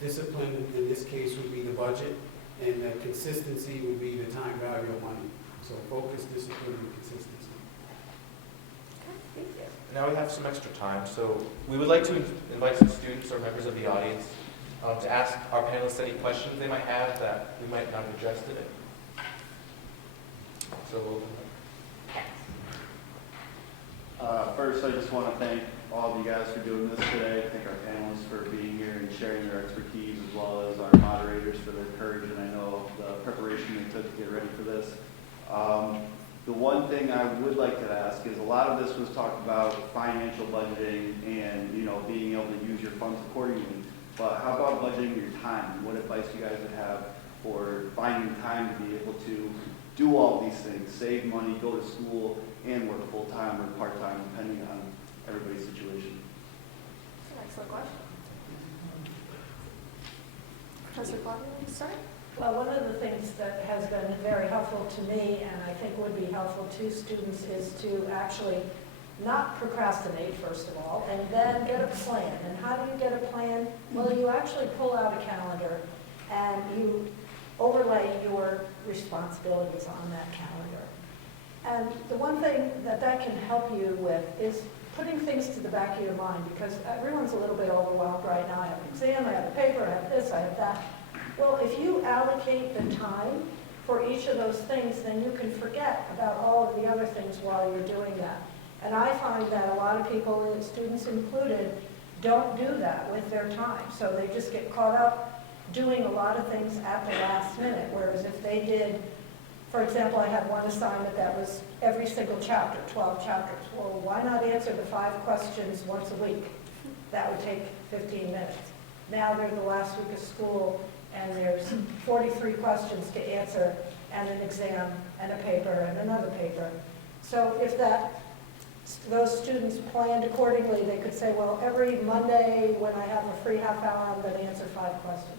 Discipline, in this case, would be the budget, and consistency would be the time value of money. So focus, discipline, and consistency. Okay, thank you. Now we have some extra time, so we would like to invite some students or members of the audience to ask our panelists any questions they might have that we might not have addressed today. So we'll open it. First, I just want to thank all of you guys for doing this today. Thank our panelists for being here and sharing their expertise, as well as our moderators for their courage, and I know the preparation they took to get ready for this. The one thing I would like to ask is, a lot of this was talked about financial budgeting and being able to use your funds accordingly. But how about budgeting your time? What advice do you guys would have for finding time to be able to do all these things, save money, go to school, and work full-time or part-time, depending on everybody's situation? That's an excellent question. Professor Claudia, will you start? Well, one of the things that has been very helpful to me, and I think would be helpful to students, is to actually not procrastinate, first of all, and then get a plan. And how do you get a plan? Well, you actually pull out a calendar and you overlay your responsibilities on that calendar. And the one thing that can help you with is putting things to the back of your mind, because everyone's a little bit overwhelmed right now. I have an exam, I have a paper, I have this, I have that. Well, if you allocate the time for each of those things, then you can forget about all of the other things while you're doing that. And I find that a lot of people, students included, don't do that with their time. So they just get caught up doing a lot of things at the last minute, whereas if they did, for example, I had one assignment that was every single chapter, 12 chapters. Well, why not answer the 5 questions once a week? That would take 15 minutes. Now they're the last week of school, and there's 43 questions to answer, and an exam, and a paper, and another paper. So if those students planned accordingly, they could say, well, every Monday when I have a free half hour, I'm going to answer 5 questions.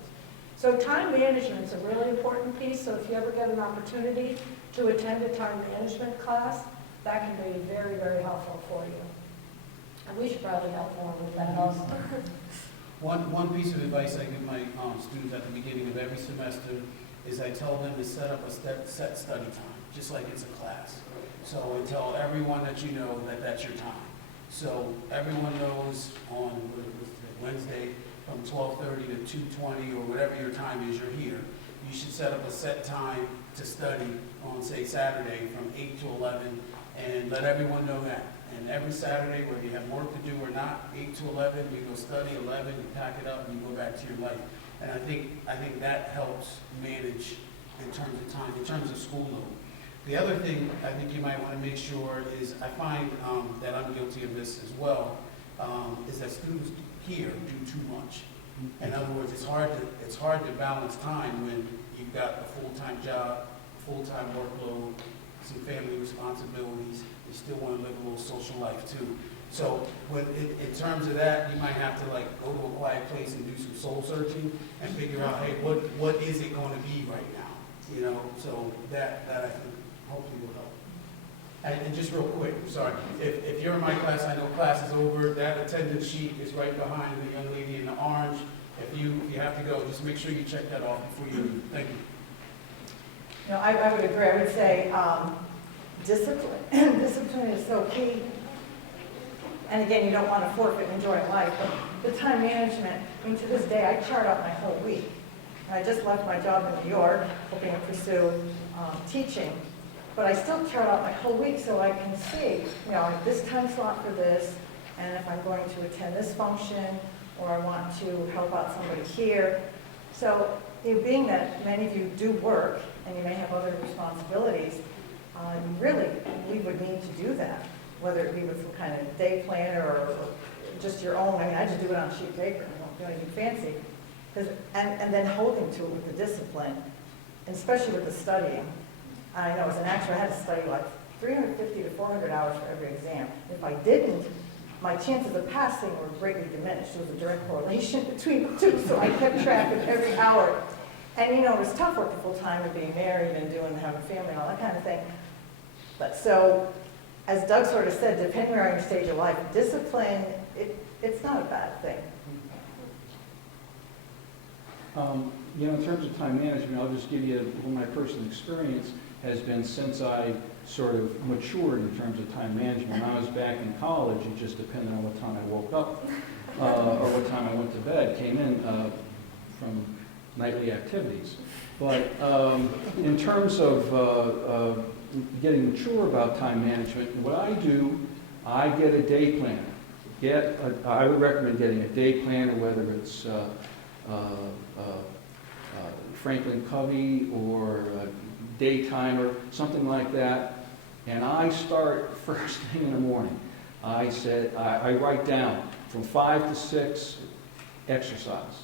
So time management is a really important piece, so if you ever get an opportunity to attend a time management class, that can be very, very helpful for you. And we should probably help more with that also. One piece of advice I give my students at the beginning of every semester is I tell them to set up a set study time, just like it's a class. So I tell everyone that you know that that's your time. So everyone knows on Wednesday from 12:30 to 2:20 or whatever your time is, you're here. You should set up a set time to study on, say, Saturday from 8 to 11, and let everyone know that. And every Saturday, whether you have work to do or not, 8 to 11, you go study, 11, you pack it up, and you go back to your life. And I think that helps manage in terms of time, in terms of school load. The other thing I think you might want to make sure is, I find that I'm guilty of this as well, is that students here do too much. In other words, it's hard to balance time when you've got a full-time job, full-time workload, some family responsibilities. You still want to live a little social life too. So in terms of that, you might have to go to a quiet place and do some soul searching and figure out, hey, what is it going to be right now? You know, so that I think hopefully will help. And just real quick, I'm sorry, if you're in my class, I know class is over, that attendance sheet is right behind the young lady in the orange. If you have to go, just make sure you check that off before you leave. Thank you. No, I would agree. I would say discipline. Discipline is so key. And again, you don't want to forfeit enjoying life, but the time management, I mean, to this day, I chart out my whole week. And I just left my job in New York, hoping to pursue teaching. But I still chart out my whole week so I can see, like this time slot for this, and if I'm going to attend this function, or I want to help out somebody here. So being that many of you do work, and you may have other responsibilities, we would need to do that, whether it be with some kind of day planner or just your own. I mean, I just do it on a sheet of paper. I don't do anything fancy. And then holding to it with the discipline, and especially with the studying. I know as an actor, I had to study like 350 to 400 hours for every exam. If I didn't, my chances of passing were greatly diminished. There was a direct correlation between the two, so I kept track of every hour. And it was tough working full time and being married and having a family and all that kind of thing. But so, as Doug sort of said, depending on your stage of life, discipline, it's not a bad thing. In terms of time management, I'll just give you my personal experience has been since I sort of matured in terms of time management. When I was back in college, it just depended on what time I woke up or what time I went to bed, came in from nightly activities. But in terms of getting mature about time management, what I do, I get a day planner. I would recommend getting a day planner, whether it's Franklin Covey or day timer, something like that. And I start first thing in the morning. I write down from 5 to 6, exercise.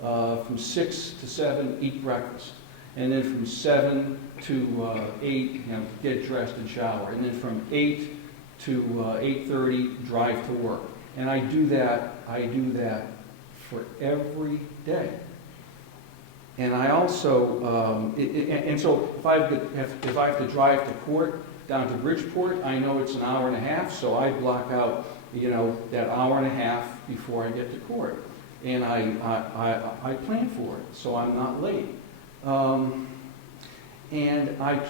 From 6 to 7, eat breakfast. And then from 7 to 8, get dressed and shower. And then from 8 to 8:30, drive to work. And I do that for every day. And I also, so if I have to drive to court, down to Bridgeport, I know it's an hour and a half, so I block out, that hour and a half before I get to court. And I plan for it, so I'm not late. And I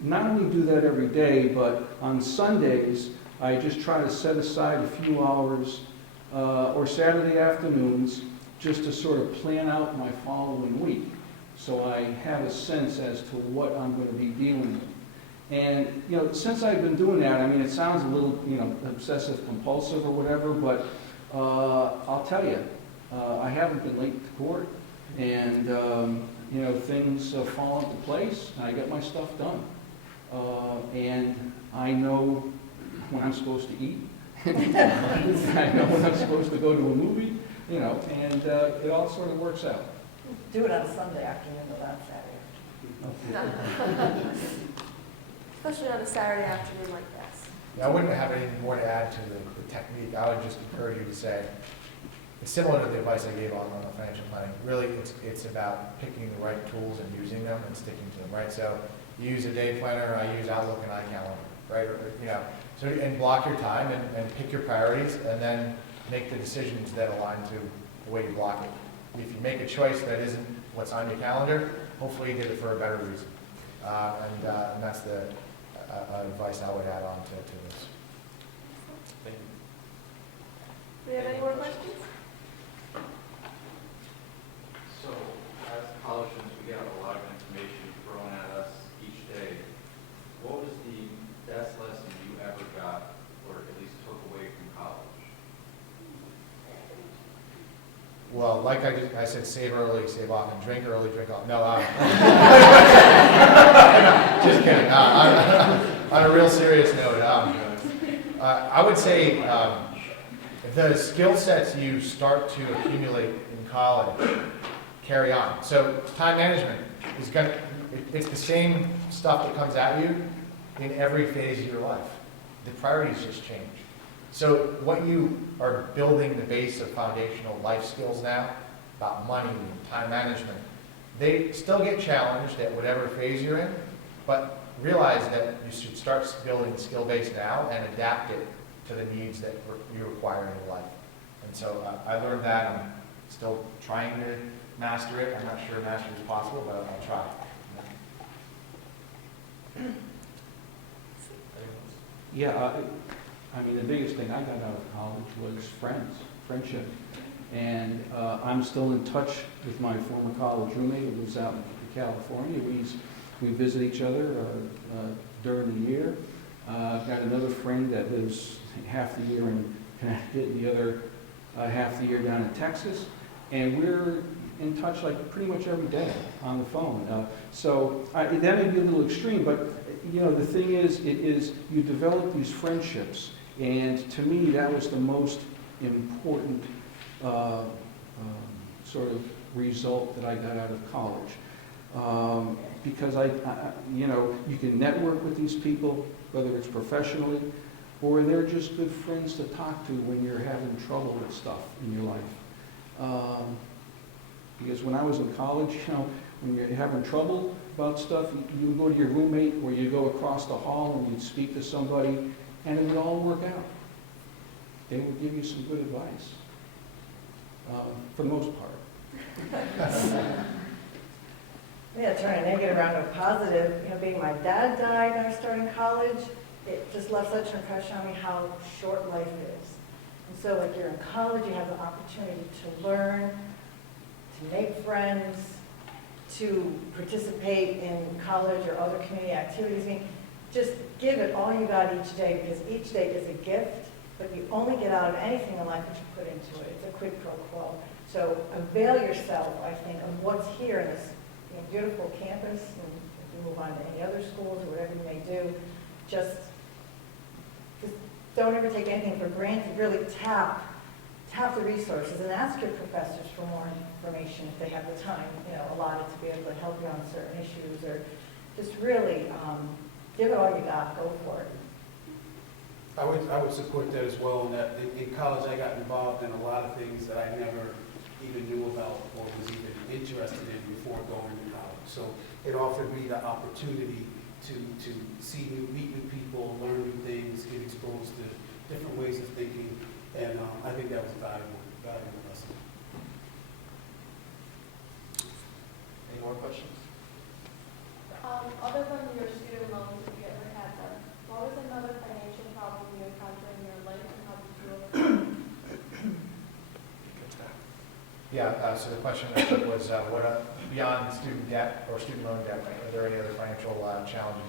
not only do that every day, but on Sundays, I just try to set aside a few hours, or Saturday afternoons, just to sort of plan out my following week. So I have a sense as to what I'm going to be dealing with. And, since I've been doing that, I mean, it sounds a little, obsessive compulsive or whatever, but I'll tell you, I haven't been late to court. And, things fall into place, and I get my stuff done. And I know when I'm supposed to eat. I know when I'm supposed to go to a movie, and it all sort of works out. Do it on a Sunday afternoon, though, not Saturday. Especially on a Saturday afternoon like this. Yeah, I wouldn't have anything more to add to the technique. I would just encourage you to say, it's similar to the advice I gave on the financial planning. Really, it's about picking the right tools and using them and sticking to them, right? So you use a day planner, I use Outlook and iCalendar, right? So and block your time and pick your priorities, and then make the decisions that align to the way you block it. If you make a choice that isn't what's on your calendar, hopefully you did it for a better reason. And that's the advice I would add on to this. Thank you. Do we have any more questions? So, as college students, we get a lot of information thrown at us each day. What was the best lesson you ever got, or at least took away from college? Well, like I said, save early, save often, drink early, drink often. No, just kidding. On a real serious note, I would say the skill sets you start to accumulate in college carry on. So time management is it's the same stuff that comes at you in every phase of your life. The priorities just change. So what you are building the base of foundational life skills now, about money and time management, they still get challenged at whatever phase you're in, but realize that you should start building the skill base now and adapt it to the needs that you require in your life. And so I learned that. I'm still trying to master it. I'm not sure mastery is possible, but I'll try. Yeah, I mean, the biggest thing I got out of college was friendship. And I'm still in touch with my former college roommate who lives out in California. We visit each other during the year. I've got another friend that lives half the year in Connecticut and the other half the year down in Texas. And we're in touch like pretty much every day on the phone. So that may be a little extreme, but the thing is, you develop these friendships. And to me, that was the most important sort of result that I got out of college. Because you can network with these people, whether it's professionally, or they're just good friends to talk to when you're having trouble with stuff in your life. Because when I was in college, when you're having trouble about stuff, you go to your roommate or you go across the hall and you'd speak to somebody, and it would all work out. They would give you some good advice, for the most part. Yeah, turning a negative around to a positive. Being my dad died when I was starting college, it just left such an impression on me how short life is. And so, like, you're in college, you have the opportunity to learn, to make friends, to participate in college or other community activities. I mean, just give it all you got each day, because each day is a gift, but you only get out of anything in life that you put into it. It's a quid pro quo. So avail yourself, I think, of what's here in this beautiful campus, and if you move on to any other schools or whatever you may do, just don't ever take anything for granted. Really tap the resources and ask your professors for more information if they have the time, allotted to be able to help you on certain issues, or just really give it all you got, go for it. I would support that as well, and that in college I got involved in a lot of things that I never even knew about or was even interested in before going to college. So it offered me the opportunity to meet new people, learn new things, get exposed to different ways of thinking, and I think that was a valuable lesson. Any more questions? Other than your student loans, if you ever had them, what was another financial problem you encountered in your life and how did you overcome it? Yeah, so the question I took was, beyond student debt or student loan debt, are there any other financial challenges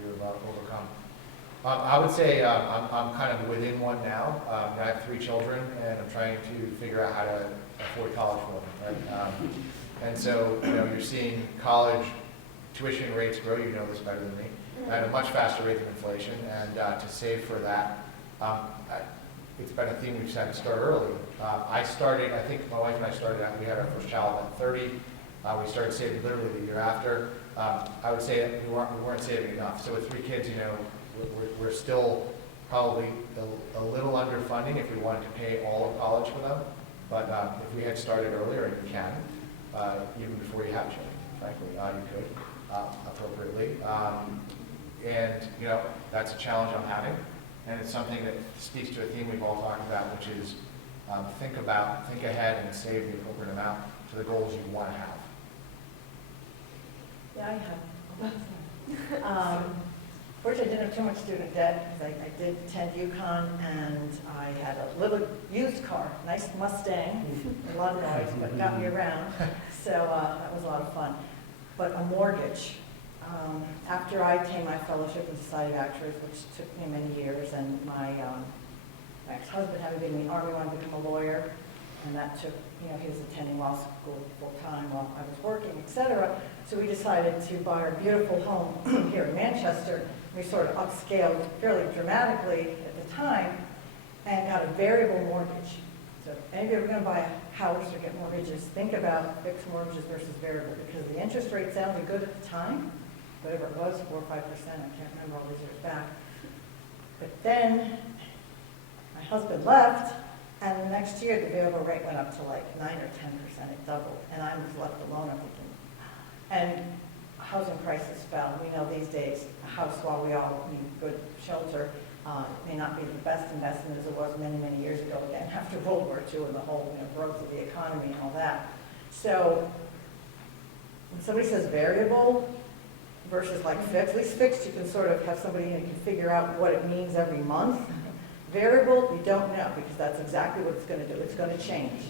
you've overcome? I would say I'm kind of within one now. I have 3 children, and I'm trying to figure out how to afford college for them, right? And so, you're seeing college tuition rates grow, you know this better than me, at a much faster rate than inflation, and to save for that, it's been a theme we've had to start early. I think my wife and I started out, we had our first child at 30. We started saving literally the year after. I would say that we weren't saving enough. So with 3 kids, we're still probably a little underfunding if we wanted to pay all of college for them. But if we had started earlier, and you can, even before you have children, frankly, you could appropriately. And that's a challenge I'm having. And it's something that speaks to a theme we've all talked about, which is think ahead and save the appropriate amount for the goals you want to have. Yeah, I have. Fortunately, I didn't have too much student debt because I did attend UConn, and I had a little used car, nice Mustang, a lot of noise, but got me around. So that was a lot of fun. But a mortgage. After I attained my fellowship in Society of Actuaries, which took me many years, and my ex-husband, having been in the Army, wanted to become a lawyer, and that took, he was attending law school full-time while I was working, etc. So we decided to buy our beautiful home here in Manchester. We sort of upscaled fairly dramatically at the time and got a variable mortgage. So if any of you are going to buy a house or get mortgages, think about fixed mortgages versus variable, because the interest rate sounded good at the time, whatever it was, 4 or 5%, I can't remember all these years back. But then my husband left, and the next year the variable rate went up to like 9 or 10%, it doubled, and I was left alone, I'm thinking. And housing prices fell. We know these days a house, while we all need good shelter, may not be the best investment as it was many, many years ago, again, after World War II and the whole growth of the economy and all that. So when somebody says variable versus like fixed, at least fixed you can sort of have somebody who can figure out what it means every month. Variable, you don't know, because that's exactly what it's going to do. It's going to change.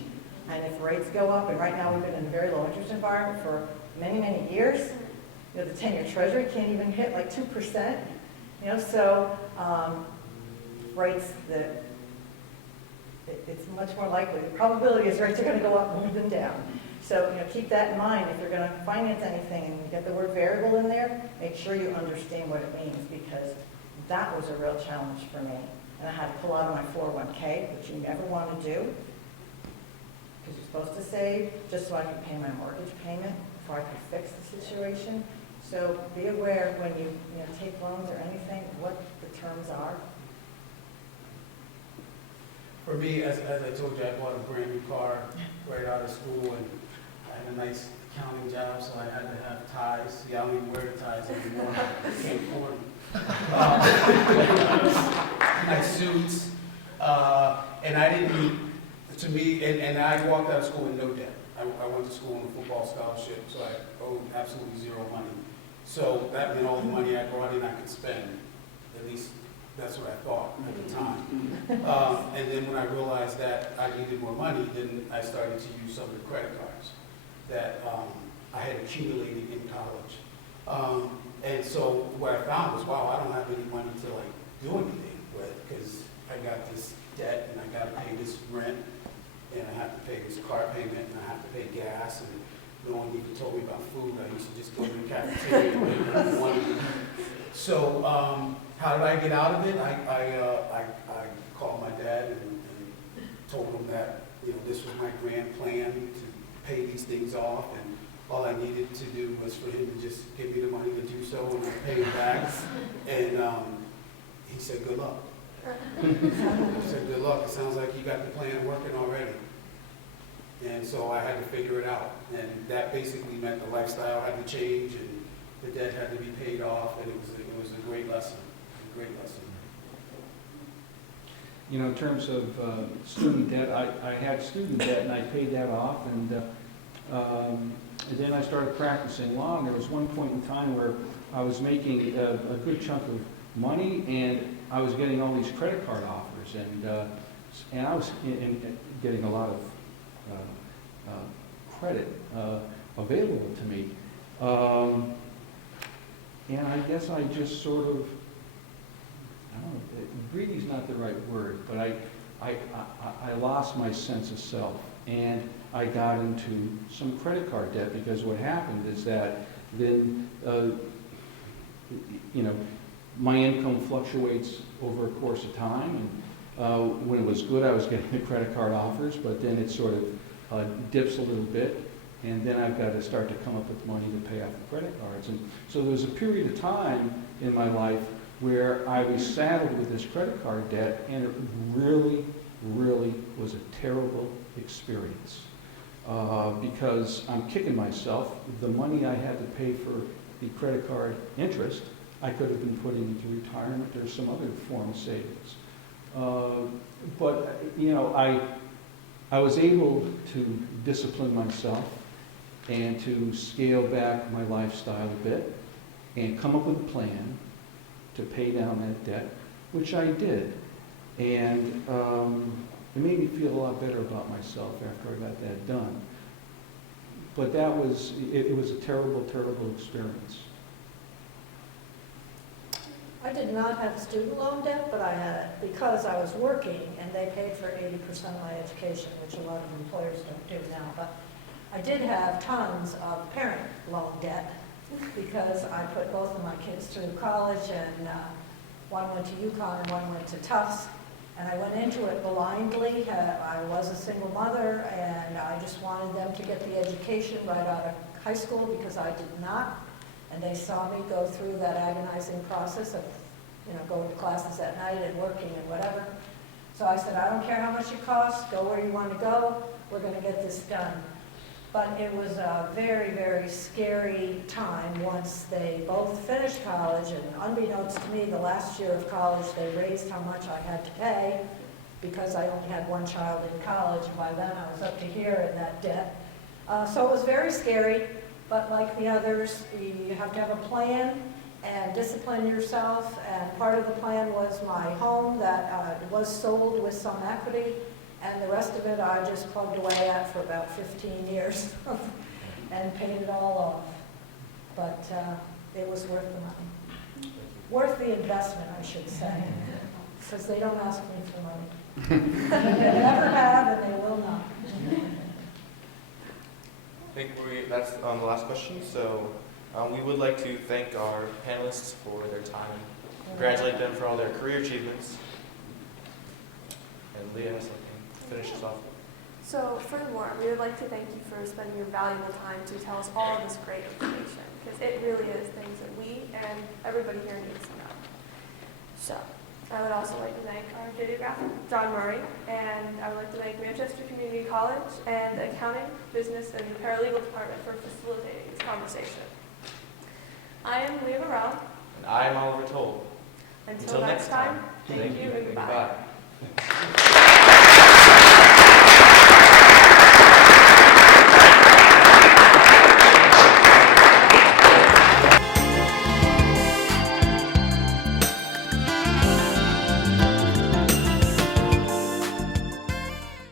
And if rates go up, and right now we've been in a very low interest environment for many, many years, the 10-year treasury can't even hit like 2%. So rates it's much more likely. The probability is rates are going to go up more than down. So keep that in mind. If you're going to finance anything and you get the word variable in there, make sure you understand what it means, because that was a real challenge for me. And I had to pull out of my 401k, which you never want to do, because you're supposed to save just so I could pay my mortgage payment before I could fix the situation. So be aware when you take loans or anything, what the terms are. For me, as I told you, I bought a brand new car right out of school, and I had a nice accounting job, so I had to have ties. See, I don't even wear the ties anymore. I can't afford them. Nice suits. And I didn't, to me, and I walked out of school with no debt. I went to school on a football scholarship, so I owed absolutely zero money. So that meant all the money I brought in I could spend. At least that's what I thought at the time. And then when I realized that I needed more money, then I started to use some of the credit cards that I had accumulated in college. And so what I found was, wow, I don't have any money to like do anything with, because I got this debt and I got to pay this rent, and I have to pay this car payment, and I have to pay gas, and no one even told me about food. I used to just go to the cafeteria and pay whatever I wanted. So how did I get out of it? I called my dad and told him that this was my grand plan to pay these things off, and all I needed to do was for him to just give me the money to do so, and I paid it back. And he said, "Good luck." He said, "Good luck. It sounds like you got the plan working already." And so I had to figure it out, and that basically meant the lifestyle had to change, and the debt had to be paid off, and it was a great lesson, a great lesson. You know, in terms of student debt, I had student debt and I paid that off, and then I started practicing law, and there was one point in time where I was making a good chunk of money, and I was getting all these credit card offers, and I was getting a lot of credit available to me. And I guess I just sort of, I don't know, greedy's not the right word, but I lost my sense of self, and I got into some credit card debt, because what happened is that then, you know, my income fluctuates over a course of time, and when it was good, I was getting the credit card offers, but then it sort of dips a little bit, and then I've got to start to come up with money to pay off the credit cards. And so there was a period of time in my life where I was saddled with this credit card debt, and it really, really was a terrible experience. Because I'm kicking myself. The money I had to pay for the credit card interest, I could have been putting into retirement or some other form of savings. But, you know, I was able to discipline myself and to scale back my lifestyle a bit and come up with a plan to pay down that debt, which I did. And it made me feel a lot better about myself after I got that done. But that was, it was a terrible, terrible experience. I did not have student loan debt, but I had it because I was working, and they paid for 80% of my education, which a lot of employers don't do now. But I did have tons of parent loan debt because I put both of my kids through college, and one went to UConn and one went to Tufts. And I went into it blindly. I was a single mother, and I just wanted them to get the education right out of high school, because I did not. And they saw me go through that agonizing process of, you know, going to classes at night and working and whatever. So I said, I don't care how much it costs, go where you want to go, we're going to get this done. But it was a very, very scary time once they both finished college, and unbeknownst to me, the last year of college, they raised how much I had to pay, because I only had one child in college, and by then I was up to here in that debt. So it was very scary, but like the others, you have to have a plan and discipline yourself, and part of the plan was my home that was sold with some equity, and the rest of it I just plugged away at for about 15 years and paid it all off. But it was worth the money. Worth the investment, I should say, because they don't ask me for money. They never have, and they will not. I think that's the last question. So we would like to thank our panelists for their time and congratulate them for all their career achievements. And Leah has something to finish us off. So furthermore, we would like to thank you for spending your valuable time to tell us all of this great information, because it really is things that we and everybody here needs to know. So I would also like to thank our videographer, John Murray, and I would like to thank Manchester Community College and the Accounting, Business, and the Paralegal Department for facilitating this conversation. I am Leah Morrell. And I am Oliver Toll. Until next time, thank you and goodbye.